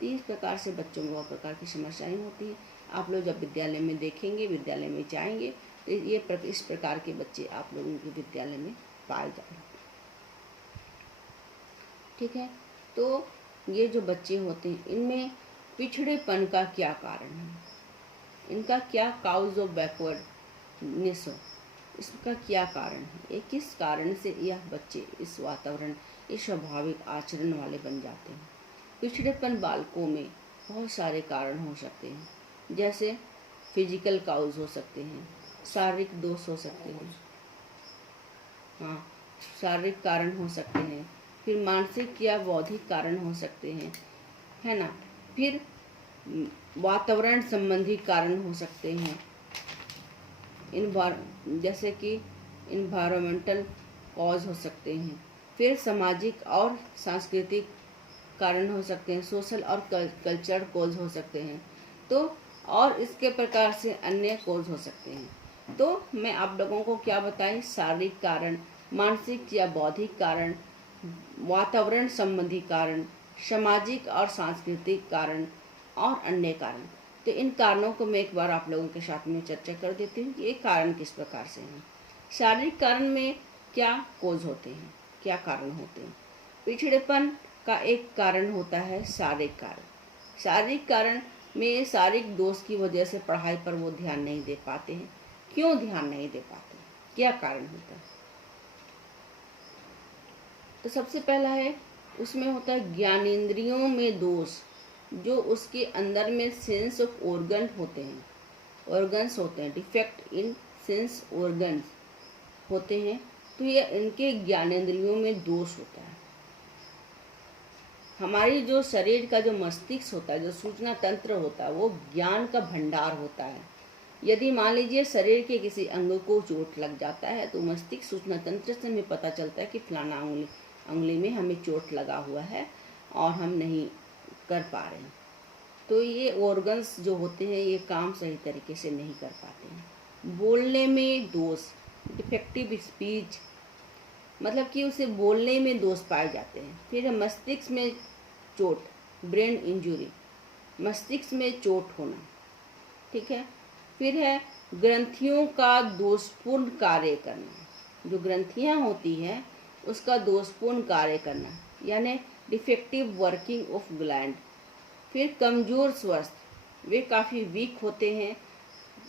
तो इस प्रकार से बच्चों में वह प्रकार की समस्याएं होती हैं। आप लोग जब विद्यालय में देखेंगे, विद्यालय में जाएंगे, तो ये इस प्रकार के बच्चे आप लोगों के विद्यालय में पाए जाएंगे। ठीक है, तो ये जो बच्चे होते हैं इनमें पिछड़ेपन का क्या कारण है, इनका क्या काउज ऑफ बैकवर्डनेस हो, इसका क्या कारण है, ये किस कारण से यह बच्चे इस वातावरण, इस स्वाभाविक आचरण वाले बन जाते हैं। पिछड़ेपन बालकों में बहुत सारे कारण हो सकते हैं, जैसे फिजिकल काउज हो सकते हैं, शारीरिक दोष हो सकते हैं, हाँ, शारीरिक कारण हो सकते हैं। फिर मानसिक या बौद्धिक कारण हो सकते हैं, है ना। फिर वातावरण संबंधी कारण हो सकते हैं, जैसे कि इन्वायरमेंटल कॉज हो सकते हैं। फिर सामाजिक और सांस्कृतिक कारण हो सकते हैं, सोशल और कल्चरल कॉज हो सकते हैं। तो और इसके प्रकार से अन्य कॉज हो सकते हैं। तो मैं आप लोगों को क्या बताएं, शारीरिक कारण, मानसिक या बौद्धिक कारण, वातावरण संबंधी कारण, सामाजिक और सांस्कृतिक कारण और अन्य कारण। तो इन कारणों को मैं एक बार आप लोगों के साथ में चर्चा कर देती हूँ कि ये कारण किस प्रकार से हैं। शारीरिक कारण में क्या कोज होते हैं, क्या कारण होते हैं। पिछड़ेपन का एक कारण होता है शारीरिक कारण। शारीरिक कारण में शारीरिक दोष की वजह से पढ़ाई पर वो ध्यान नहीं दे पाते हैं। क्यों ध्यान नहीं दे पाते, क्या कारण होता है। तो सबसे पहला है, उसमें होता है ज्ञानेंद्रियों में दोष, जो उसके अंदर में सेंस ऑफ ऑर्गन होते हैं, ऑर्गन्स होते हैं, डिफेक्ट इन सेंस ऑर्गन्स होते हैं। तो ये इनके ज्ञानेंद्रियों में दोष होता है। हमारी जो शरीर का जो मस्तिष्क होता है, जो सूचना तंत्र होता है, वो ज्ञान का भंडार होता है। यदि मान लीजिए शरीर के किसी अंग को चोट लग जाता है तो मस्तिष्क सूचना तंत्र से हमें पता चलता है कि फलाना उंगली में हमें चोट लगा हुआ है और हम नहीं कर पा रहे हैं। तो ये ऑर्गन्स जो होते हैं ये काम सही तरीके से नहीं कर पाते हैं। बोलने में दोष, डिफेक्टिव स्पीच, मतलब कि उसे बोलने में दोष पाए जाते हैं। फिर है मस्तिष्क में चोट, ब्रेन इंजुरी, मस्तिष्क में चोट होना, ठीक है। फिर है ग्रंथियों का दोषपूर्ण कार्य करना, जो ग्रंथियां होती हैं उसका दोषपूर्ण कार्य करना, यानी डिफेक्टिव वर्किंग ऑफ ग्लैंड। फिर कमज़ोर स्वास्थ्य, वे काफ़ी वीक होते हैं,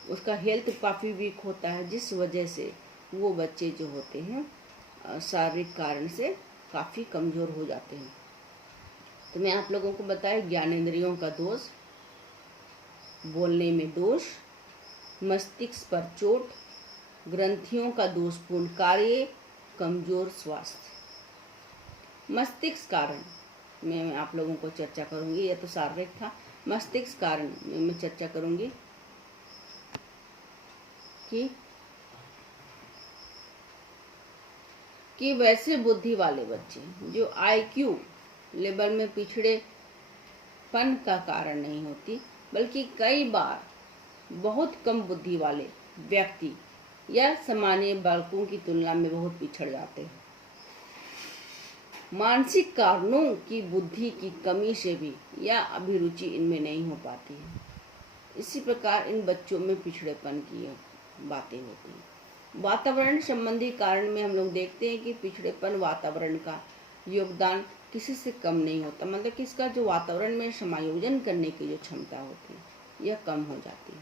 उसका हेल्थ काफ़ी वीक होता है, जिस वजह से वो बच्चे जो होते हैं शारीरिक कारण से काफ़ी कमज़ोर हो जाते हैं। तो मैं आप लोगों को बताया ज्ञानेंद्रियों का दोष, बोलने में दोष, मस्तिष्क पर चोट, ग्रंथियों का दोषपूर्ण कार्य, कमज़ोर स्वास्थ्य। मस्तिष्क कारण मैं आप लोगों को चर्चा करूंगी, यह तो शारीरिक था। मस्तिष्क कारण में मैं चर्चा करूंगी कि वैसे बुद्धि वाले बच्चे जो IQ लेवल में पिछड़ेपन का कारण नहीं होती, बल्कि कई बार बहुत कम बुद्धि वाले व्यक्ति या सामान्य बालकों की तुलना में बहुत पिछड़ जाते हैं। मानसिक कारणों की बुद्धि की कमी से भी या अभिरुचि इनमें नहीं हो पाती है। इसी प्रकार इन बच्चों में पिछड़ेपन की बातें होती हैं। वातावरण संबंधी कारण में हम लोग देखते हैं कि पिछड़ेपन वातावरण का योगदान किसी से कम नहीं होता, मतलब कि इसका जो वातावरण में समायोजन करने की जो क्षमता होती है यह कम हो जाती है।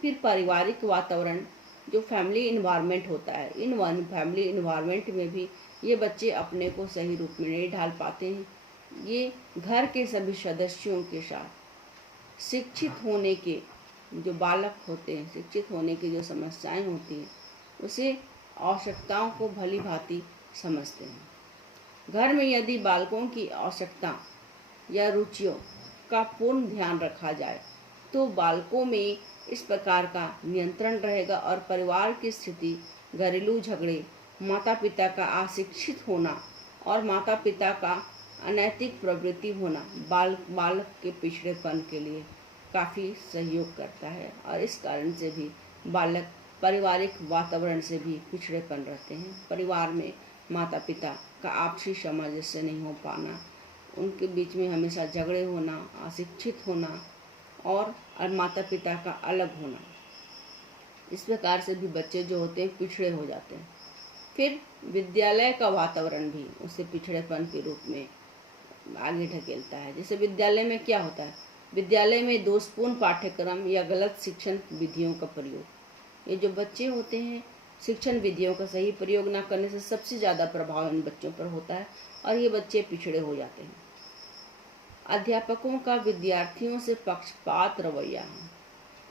फिर पारिवारिक वातावरण, जो फैमिली इन्वायरमेंट होता है, इन फैमिली इन्वायरमेंट में भी ये बच्चे अपने को सही रूप में नहीं ढाल पाते हैं। ये घर के सभी सदस्यों के साथ शिक्षित होने के जो बालक होते हैं, शिक्षित होने की जो समस्याएं होती हैं उसे आवश्यकताओं को भली भांति समझते हैं। घर में यदि बालकों की आवश्यकता या रुचियों का पूर्ण ध्यान रखा जाए तो बालकों में इस प्रकार का नियंत्रण रहेगा और परिवार की स्थिति, घरेलू झगड़े, माता पिता का अशिक्षित होना और माता पिता का अनैतिक प्रवृत्ति होना बालक के पिछड़ेपन के लिए काफ़ी सहयोग करता है। और इस कारण से भी बालक पारिवारिक वातावरण से भी पिछड़ेपन रहते हैं। परिवार में माता पिता का आपसी सामंजस्य नहीं हो पाना, उनके बीच में हमेशा झगड़े होना, अशिक्षित होना और माता पिता का अलग होना, इस प्रकार से भी बच्चे जो होते हैं पिछड़े हो जाते हैं। फिर विद्यालय का वातावरण भी उसे पिछड़ेपन के रूप में आगे ढकेलता है। जैसे विद्यालय में क्या होता है, विद्यालय में दोषपूर्ण पाठ्यक्रम या गलत शिक्षण विधियों का प्रयोग। ये जो बच्चे होते हैं शिक्षण विधियों का सही प्रयोग न करने से सबसे ज़्यादा प्रभाव इन बच्चों पर होता है और ये बच्चे पिछड़े हो जाते हैं। अध्यापकों का विद्यार्थियों से पक्षपात रवैया,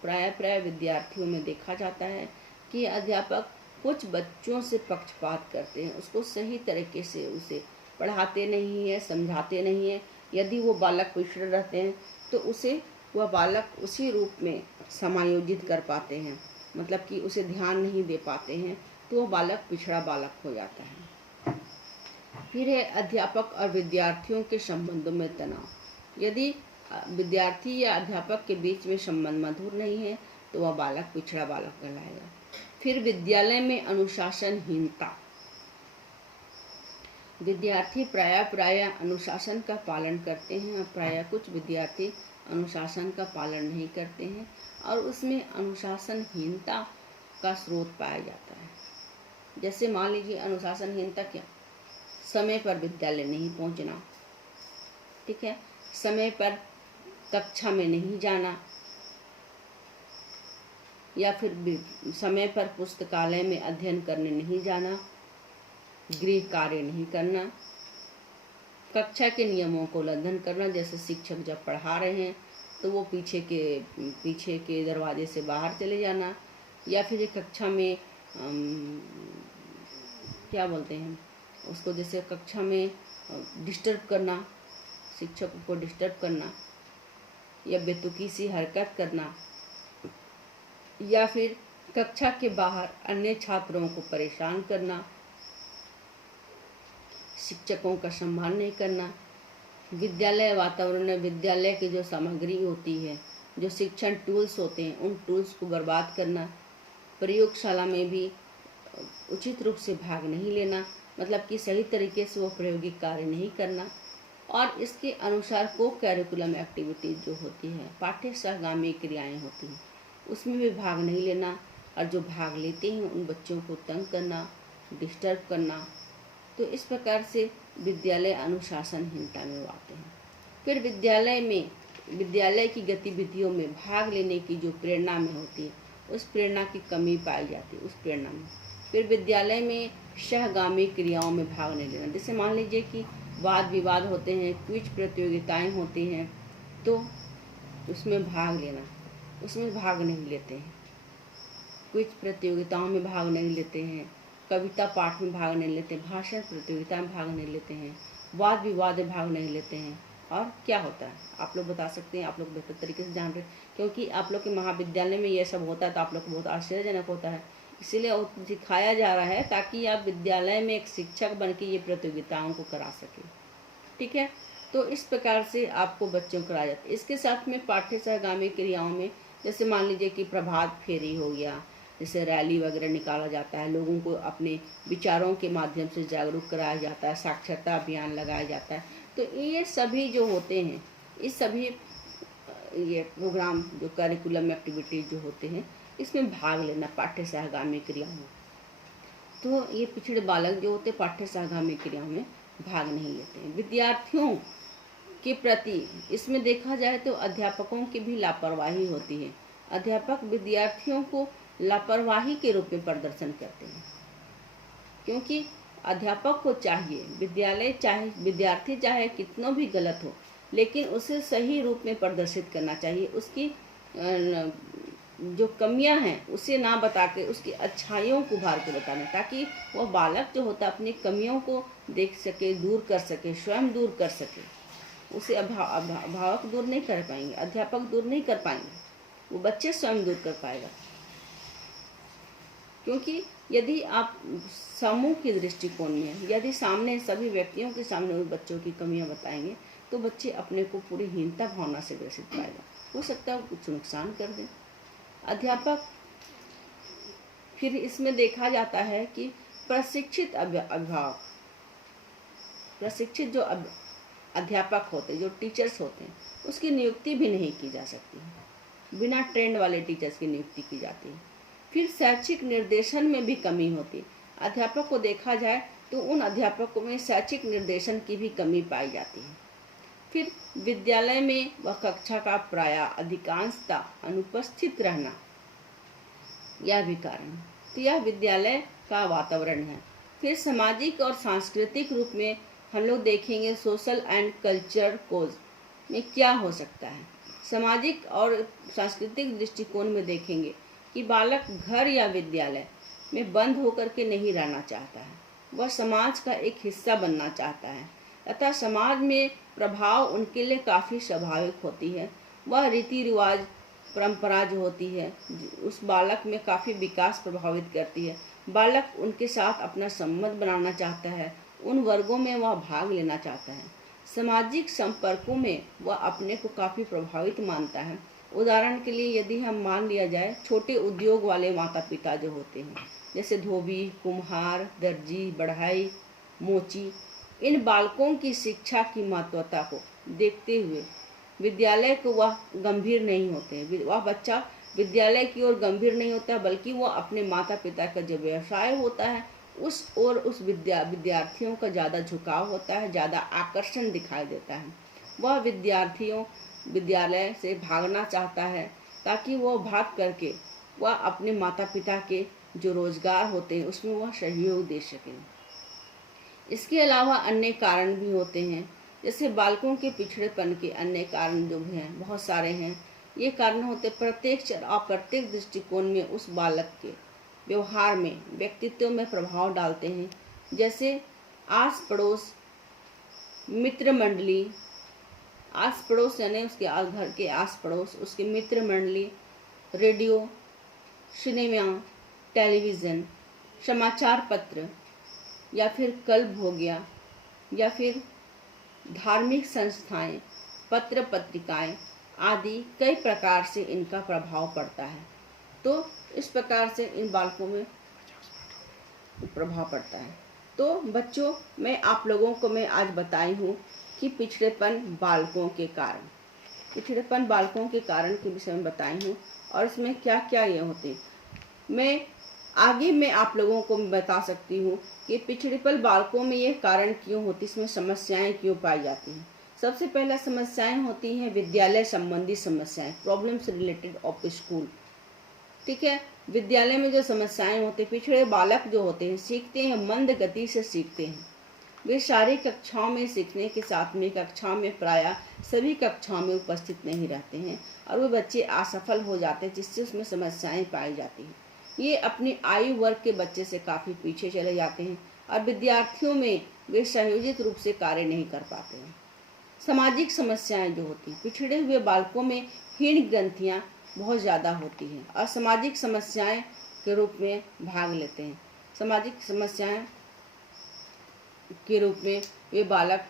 प्राय विद्यार्थियों में देखा जाता है कि अध्यापक कुछ बच्चों से पक्षपात करते हैं, उसको सही तरीके से उसे पढ़ाते नहीं है, समझाते नहीं है। यदि वो बालक पिछड़े रहते हैं तो उसे वह बालक उसी रूप में समायोजित कर पाते हैं, मतलब कि उसे ध्यान नहीं दे पाते हैं, तो वह बालक पिछड़ा बालक हो जाता है। फिर है अध्यापक और विद्यार्थियों के संबंधों में तनाव। यदि विद्यार्थी या अध्यापक के बीच में संबंध मधुर नहीं है तो वह बालक पिछड़ा बालक कहलाएगा। फिर विद्यालय में अनुशासनहीनता, विद्यार्थी प्राय अनुशासन का पालन करते हैं और प्राय कुछ विद्यार्थी अनुशासन का पालन नहीं करते हैं और उसमें अनुशासनहीनता का स्रोत पाया जाता है। जैसे मान लीजिए अनुशासनहीनता क्या, समय पर विद्यालय नहीं पहुंचना, ठीक है, समय पर कक्षा में नहीं जाना, या फिर समय पर पुस्तकालय में अध्ययन करने नहीं जाना, गृह कार्य नहीं करना, कक्षा के नियमों को उल्लंघन करना। जैसे शिक्षक जब पढ़ा रहे हैं तो वो पीछे के दरवाजे से बाहर चले जाना, या फिर कक्षा में क्या बोलते हैं उसको, जैसे कक्षा में डिस्टर्ब करना, शिक्षकों को डिस्टर्ब करना या बेतुकी सी हरकत करना, या फिर कक्षा के बाहर अन्य छात्रों को परेशान करना, शिक्षकों का सम्मान नहीं करना, विद्यालय वातावरण में विद्यालय की जो सामग्री होती है, जो शिक्षण टूल्स होते हैं, उन टूल्स को बर्बाद करना, प्रयोगशाला में भी उचित रूप से भाग नहीं लेना, मतलब कि सही तरीके से वो प्रायोगिक कार्य नहीं करना, और इसके अनुसार को कैरिकुलम एक्टिविटीज़ जो होती है, पाठ्य सहगामी क्रियाएं होती हैं, उसमें भी भाग नहीं लेना, और जो भाग लेते हैं उन बच्चों को तंग करना, डिस्टर्ब करना। तो इस प्रकार से विद्यालय अनुशासनहीनता में आते हैं। फिर विद्यालय की गतिविधियों में भाग लेने की जो प्रेरणा में होती है, उस प्रेरणा की कमी पाई जाती है उस प्रेरणा में। फिर विद्यालय में सहगामी क्रियाओं में भाग नहीं लेना, जैसे मान लीजिए कि वाद विवाद होते हैं, क्विज प्रतियोगिताएं होती हैं, तो उसमें भाग लेना, उसमें भाग नहीं लेते हैं। क्विज प्रतियोगिताओं में भाग नहीं लेते हैं, कविता पाठ में भाग नहीं लेते, भाषण प्रतियोगिता में भाग नहीं लेते हैं, वाद विवाद में भाग नहीं लेते हैं। और क्या होता है आप लोग बता सकते हैं, आप लोग बेहतर तरीके से जान रहे हैं, क्योंकि आप लोग के महाविद्यालय में ये सब होता है तो आप लोग को बहुत आश्चर्यजनक होता है। इसीलिए सिखाया जा रहा है ताकि आप विद्यालय में एक शिक्षक बन के ये प्रतियोगिताओं को करा सकें। ठीक है, तो इस प्रकार से आपको बच्चों को कराया जाता है। इसके साथ में पाठ्य सहगामी क्रियाओं में जैसे मान लीजिए कि प्रभात फेरी हो गया, जैसे रैली वगैरह निकाला जाता है, लोगों को अपने विचारों के माध्यम से जागरूक कराया जाता है, साक्षरता अभियान लगाया जाता है। तो ये सभी जो होते हैं, इस सभी ये प्रोग्राम जो करिकुलम एक्टिविटीज जो होते हैं, इसमें भाग लेना पाठ्य सहगामी क्रियाओं में। तो ये पिछड़े बालक जो होते हैं पाठ्य सहगामी क्रियाओं में भाग नहीं लेते हैं। विद्यार्थियों के प्रति इसमें देखा जाए तो अध्यापकों की भी लापरवाही होती है। अध्यापक विद्यार्थियों को लापरवाही के रूप में प्रदर्शन करते हैं, क्योंकि अध्यापक को चाहिए विद्यार्थी चाहे कितना भी गलत हो, लेकिन उसे सही रूप में प्रदर्शित करना चाहिए। उसकी जो कमियां हैं उसे ना बता के उसकी अच्छाइयों को उभार के बताना, ताकि वह बालक जो होता है अपनी कमियों को देख सके, दूर कर सके, स्वयं दूर कर सके। उसे अभिभावक दूर नहीं कर पाएंगे, अध्यापक दूर नहीं कर पाएंगे, वो बच्चे स्वयं दूर कर पाएगा। क्योंकि यदि आप समूह के दृष्टिकोण में यदि सामने सभी व्यक्तियों के सामने उन बच्चों की कमियां बताएंगे तो बच्चे अपने को पूरी हीनता भावना से ग्रसित पाएगा, हो सकता है कुछ नुकसान कर दें। अध्यापक फिर इसमें देखा जाता है कि प्रशिक्षित अभिभावक, प्रशिक्षित जो अध्यापक होते हैं, जो टीचर्स होते हैं, उसकी नियुक्ति भी नहीं की जा सकती है, बिना ट्रेंड वाले टीचर्स की नियुक्ति की जाती है। फिर शैक्षिक निर्देशन में भी कमी होती है। अध्यापक को देखा जाए तो उन अध्यापकों में शैक्षिक निर्देशन की भी कमी पाई जाती है। फिर विद्यालय में व कक्षा का प्रायः अधिकांशता अनुपस्थित रहना, यह भी कारण है। तो यह विद्यालय का वातावरण है। फिर सामाजिक और सांस्कृतिक रूप में हम लोग देखेंगे सोशल एंड कल्चर कोज में क्या हो सकता है। सामाजिक और सांस्कृतिक दृष्टिकोण में देखेंगे कि बालक घर या विद्यालय में बंद होकर के नहीं रहना चाहता है, वह समाज का एक हिस्सा बनना चाहता है, तथा समाज में प्रभाव उनके लिए काफ़ी स्वाभाविक होती है। वह रीति रिवाज परंपरा जो होती है उस बालक में काफ़ी विकास प्रभावित करती है। बालक उनके साथ अपना संबंध बनाना चाहता है, उन वर्गों में वह भाग लेना चाहता है। सामाजिक संपर्कों में वह अपने को काफ़ी प्रभावित मानता है। उदाहरण के लिए यदि हम मान लिया जाए छोटे उद्योग वाले माता पिता जो होते हैं, जैसे धोबी, कुम्हार, दर्जी, बढ़ाई, मोची, इन बालकों की शिक्षा की महत्वता को देखते हुए विद्यालय को वह गंभीर नहीं होते, वह बच्चा विद्यालय की ओर गंभीर नहीं होता, बल्कि वह अपने माता पिता का जो व्यवसाय होता है उस ओर उस विद्यार्थियों का ज़्यादा झुकाव होता है, ज़्यादा आकर्षण दिखाई देता है। वह विद्यालय से भागना चाहता है ताकि वह भाग करके वह अपने माता पिता के जो रोजगार होते हैं उसमें वह सहयोग दे सके। इसके अलावा अन्य कारण भी होते हैं, जैसे बालकों के पिछड़ेपन के अन्य कारण जो भी हैं बहुत सारे हैं। ये कारण होते प्रत्यक्ष और अप्रत्यक्ष दृष्टिकोण में उस बालक के व्यवहार में, व्यक्तित्व में प्रभाव डालते हैं। जैसे आस पड़ोस, मित्र मंडली, आस पड़ोस यानी उसके घर के आस पड़ोस, उसके मित्र मंडली, रेडियो, सिनेमा, टेलीविज़न, समाचार पत्र या फिर कल्प हो गया, या फिर धार्मिक संस्थाएं, पत्र पत्रिकाएं आदि कई प्रकार से इनका प्रभाव पड़ता है। तो इस प्रकार से इन बालकों में प्रभाव पड़ता है। तो बच्चों, मैं आप लोगों को मैं आज बताई हूँ कि पिछड़ेपन बालकों के कारण के विषय में बताई हूँ, और इसमें क्या क्या ये होते। मैं आप लोगों को बता सकती हूँ कि पिछड़ेपन बालकों में ये कारण क्यों होती, इसमें समस्याएं क्यों पाई जाती हैं। सबसे पहला समस्याएं होती हैं विद्यालय संबंधी समस्याएं, प्रॉब्लम्स रिलेटेड ऑफ स्कूल। ठीक है, विद्यालय में जो समस्याएं होती, पिछड़े बालक जो होते हैं सीखते हैं, मंद गति से सीखते हैं। वे सारी कक्षाओं में सीखने के साथ में कक्षाओं में प्रायः सभी कक्षाओं में उपस्थित नहीं रहते हैं, और वे बच्चे असफल हो जाते हैं, जिससे उसमें समस्याएं पाई जाती हैं। ये अपनी आयु वर्ग के बच्चे से काफ़ी पीछे चले जाते हैं, और विद्यार्थियों में वे संयोजित रूप से कार्य नहीं कर पाते हैं। सामाजिक समस्याएं जो होती, पिछड़े हुए बालकों में हीन ग्रंथियां बहुत ज़्यादा होती हैं, और सामाजिक समस्याएं के रूप में भाग लेते हैं। सामाजिक समस्याएं के रूप में वे बालक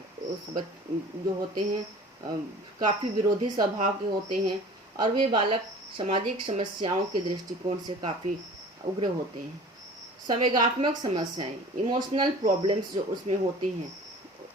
जो होते हैं काफ़ी विरोधी स्वभाव के होते हैं, और वे बालक सामाजिक समस्याओं के दृष्टिकोण से काफ़ी उग्र होते हैं। संवेगात्मक समस्याएं, इमोशनल प्रॉब्लम्स जो उसमें होती हैं,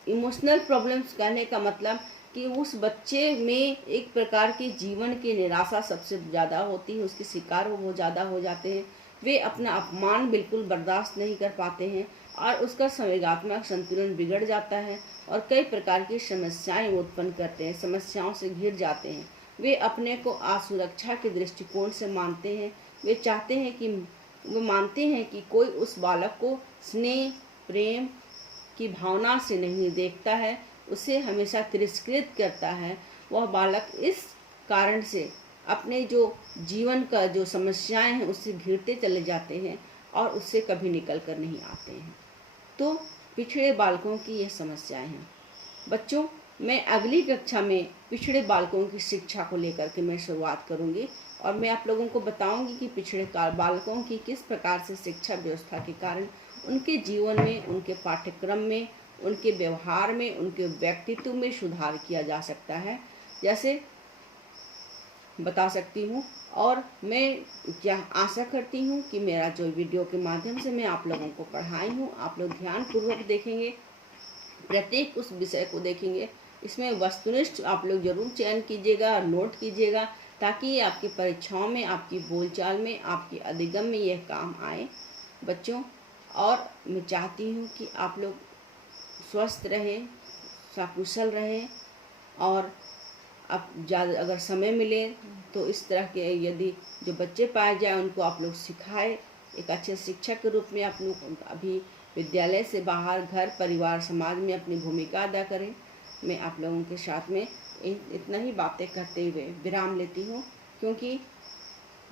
इमोशनल प्रॉब्लम्स कहने का मतलब कि उस बच्चे में एक प्रकार की जीवन की निराशा सबसे ज़्यादा होती है, उसके शिकार वो ज़्यादा हो जाते हैं। वे अपना अपमान बिल्कुल बर्दाश्त नहीं कर पाते हैं, और उसका संवेगात्मक संतुलन बिगड़ जाता है, और कई प्रकार की समस्याएं उत्पन्न करते हैं, समस्याओं से घिर जाते हैं। वे अपने को असुरक्षा के दृष्टिकोण से मानते हैं। वे मानते हैं कि कोई उस बालक को स्नेह प्रेम की भावना से नहीं देखता है, उसे हमेशा तिरस्कृत करता है। वह बालक इस कारण से अपने जो जीवन का जो समस्याएं हैं उससे घिरते चले जाते हैं, और उससे कभी निकल कर नहीं आते हैं। तो पिछड़े बालकों की ये समस्याएं हैं। बच्चों, मैं अगली कक्षा में पिछड़े बालकों की शिक्षा को लेकर के मैं शुरुआत करूंगी, और मैं आप लोगों को बताऊंगी कि पिछड़े बालकों की किस प्रकार से शिक्षा व्यवस्था के कारण उनके जीवन में, उनके पाठ्यक्रम में, उनके व्यवहार में, उनके व्यक्तित्व में सुधार किया जा सकता है, जैसे बता सकती हूँ। और मैं क्या आशा करती हूँ कि मेरा जो वीडियो के माध्यम से मैं आप लोगों को पढ़ाई हूँ, आप लोग ध्यानपूर्वक देखेंगे, प्रत्येक उस विषय को देखेंगे। इसमें वस्तुनिष्ठ आप लोग जरूर चयन कीजिएगा, नोट कीजिएगा, ताकि ये आपकी परीक्षाओं में, आपकी बोलचाल में, आपकी अधिगम में यह काम आए बच्चों। और मैं चाहती हूँ कि आप लोग स्वस्थ रहें, सकुशल रहें, और अब ज़्यादा अगर समय मिले तो इस तरह के यदि जो बच्चे पाए जाए उनको आप लोग सिखाएं। एक अच्छे शिक्षक के रूप में आप लोग अभी विद्यालय से बाहर घर परिवार समाज में अपनी भूमिका अदा करें। मैं आप लोगों के साथ में इतना ही बातें करते हुए विराम लेती हूँ, क्योंकि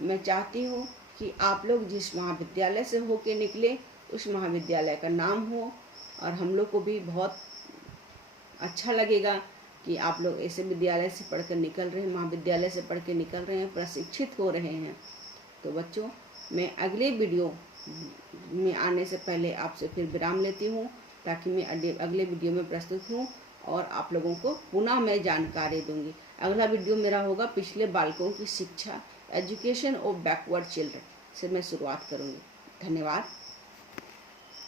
मैं चाहती हूँ कि आप लोग जिस महाविद्यालय से होके निकले उस महाविद्यालय का नाम हो, और हम लोग को भी बहुत अच्छा लगेगा कि आप लोग ऐसे विद्यालय से पढ़कर निकल रहे हैं, महाविद्यालय से पढ़ के निकल रहे हैं, प्रशिक्षित हो रहे हैं। तो बच्चों, मैं अगले वीडियो में आने से पहले आपसे फिर विराम लेती हूँ, ताकि मैं अगले वीडियो में प्रस्तुत हूँ और आप लोगों को पुनः मैं जानकारी दूंगी। अगला वीडियो मेरा होगा पिछले बालकों की शिक्षा, एजुकेशन ऑफ बैकवर्ड चिल्ड्रन से मैं शुरुआत करूँगी। धन्यवाद।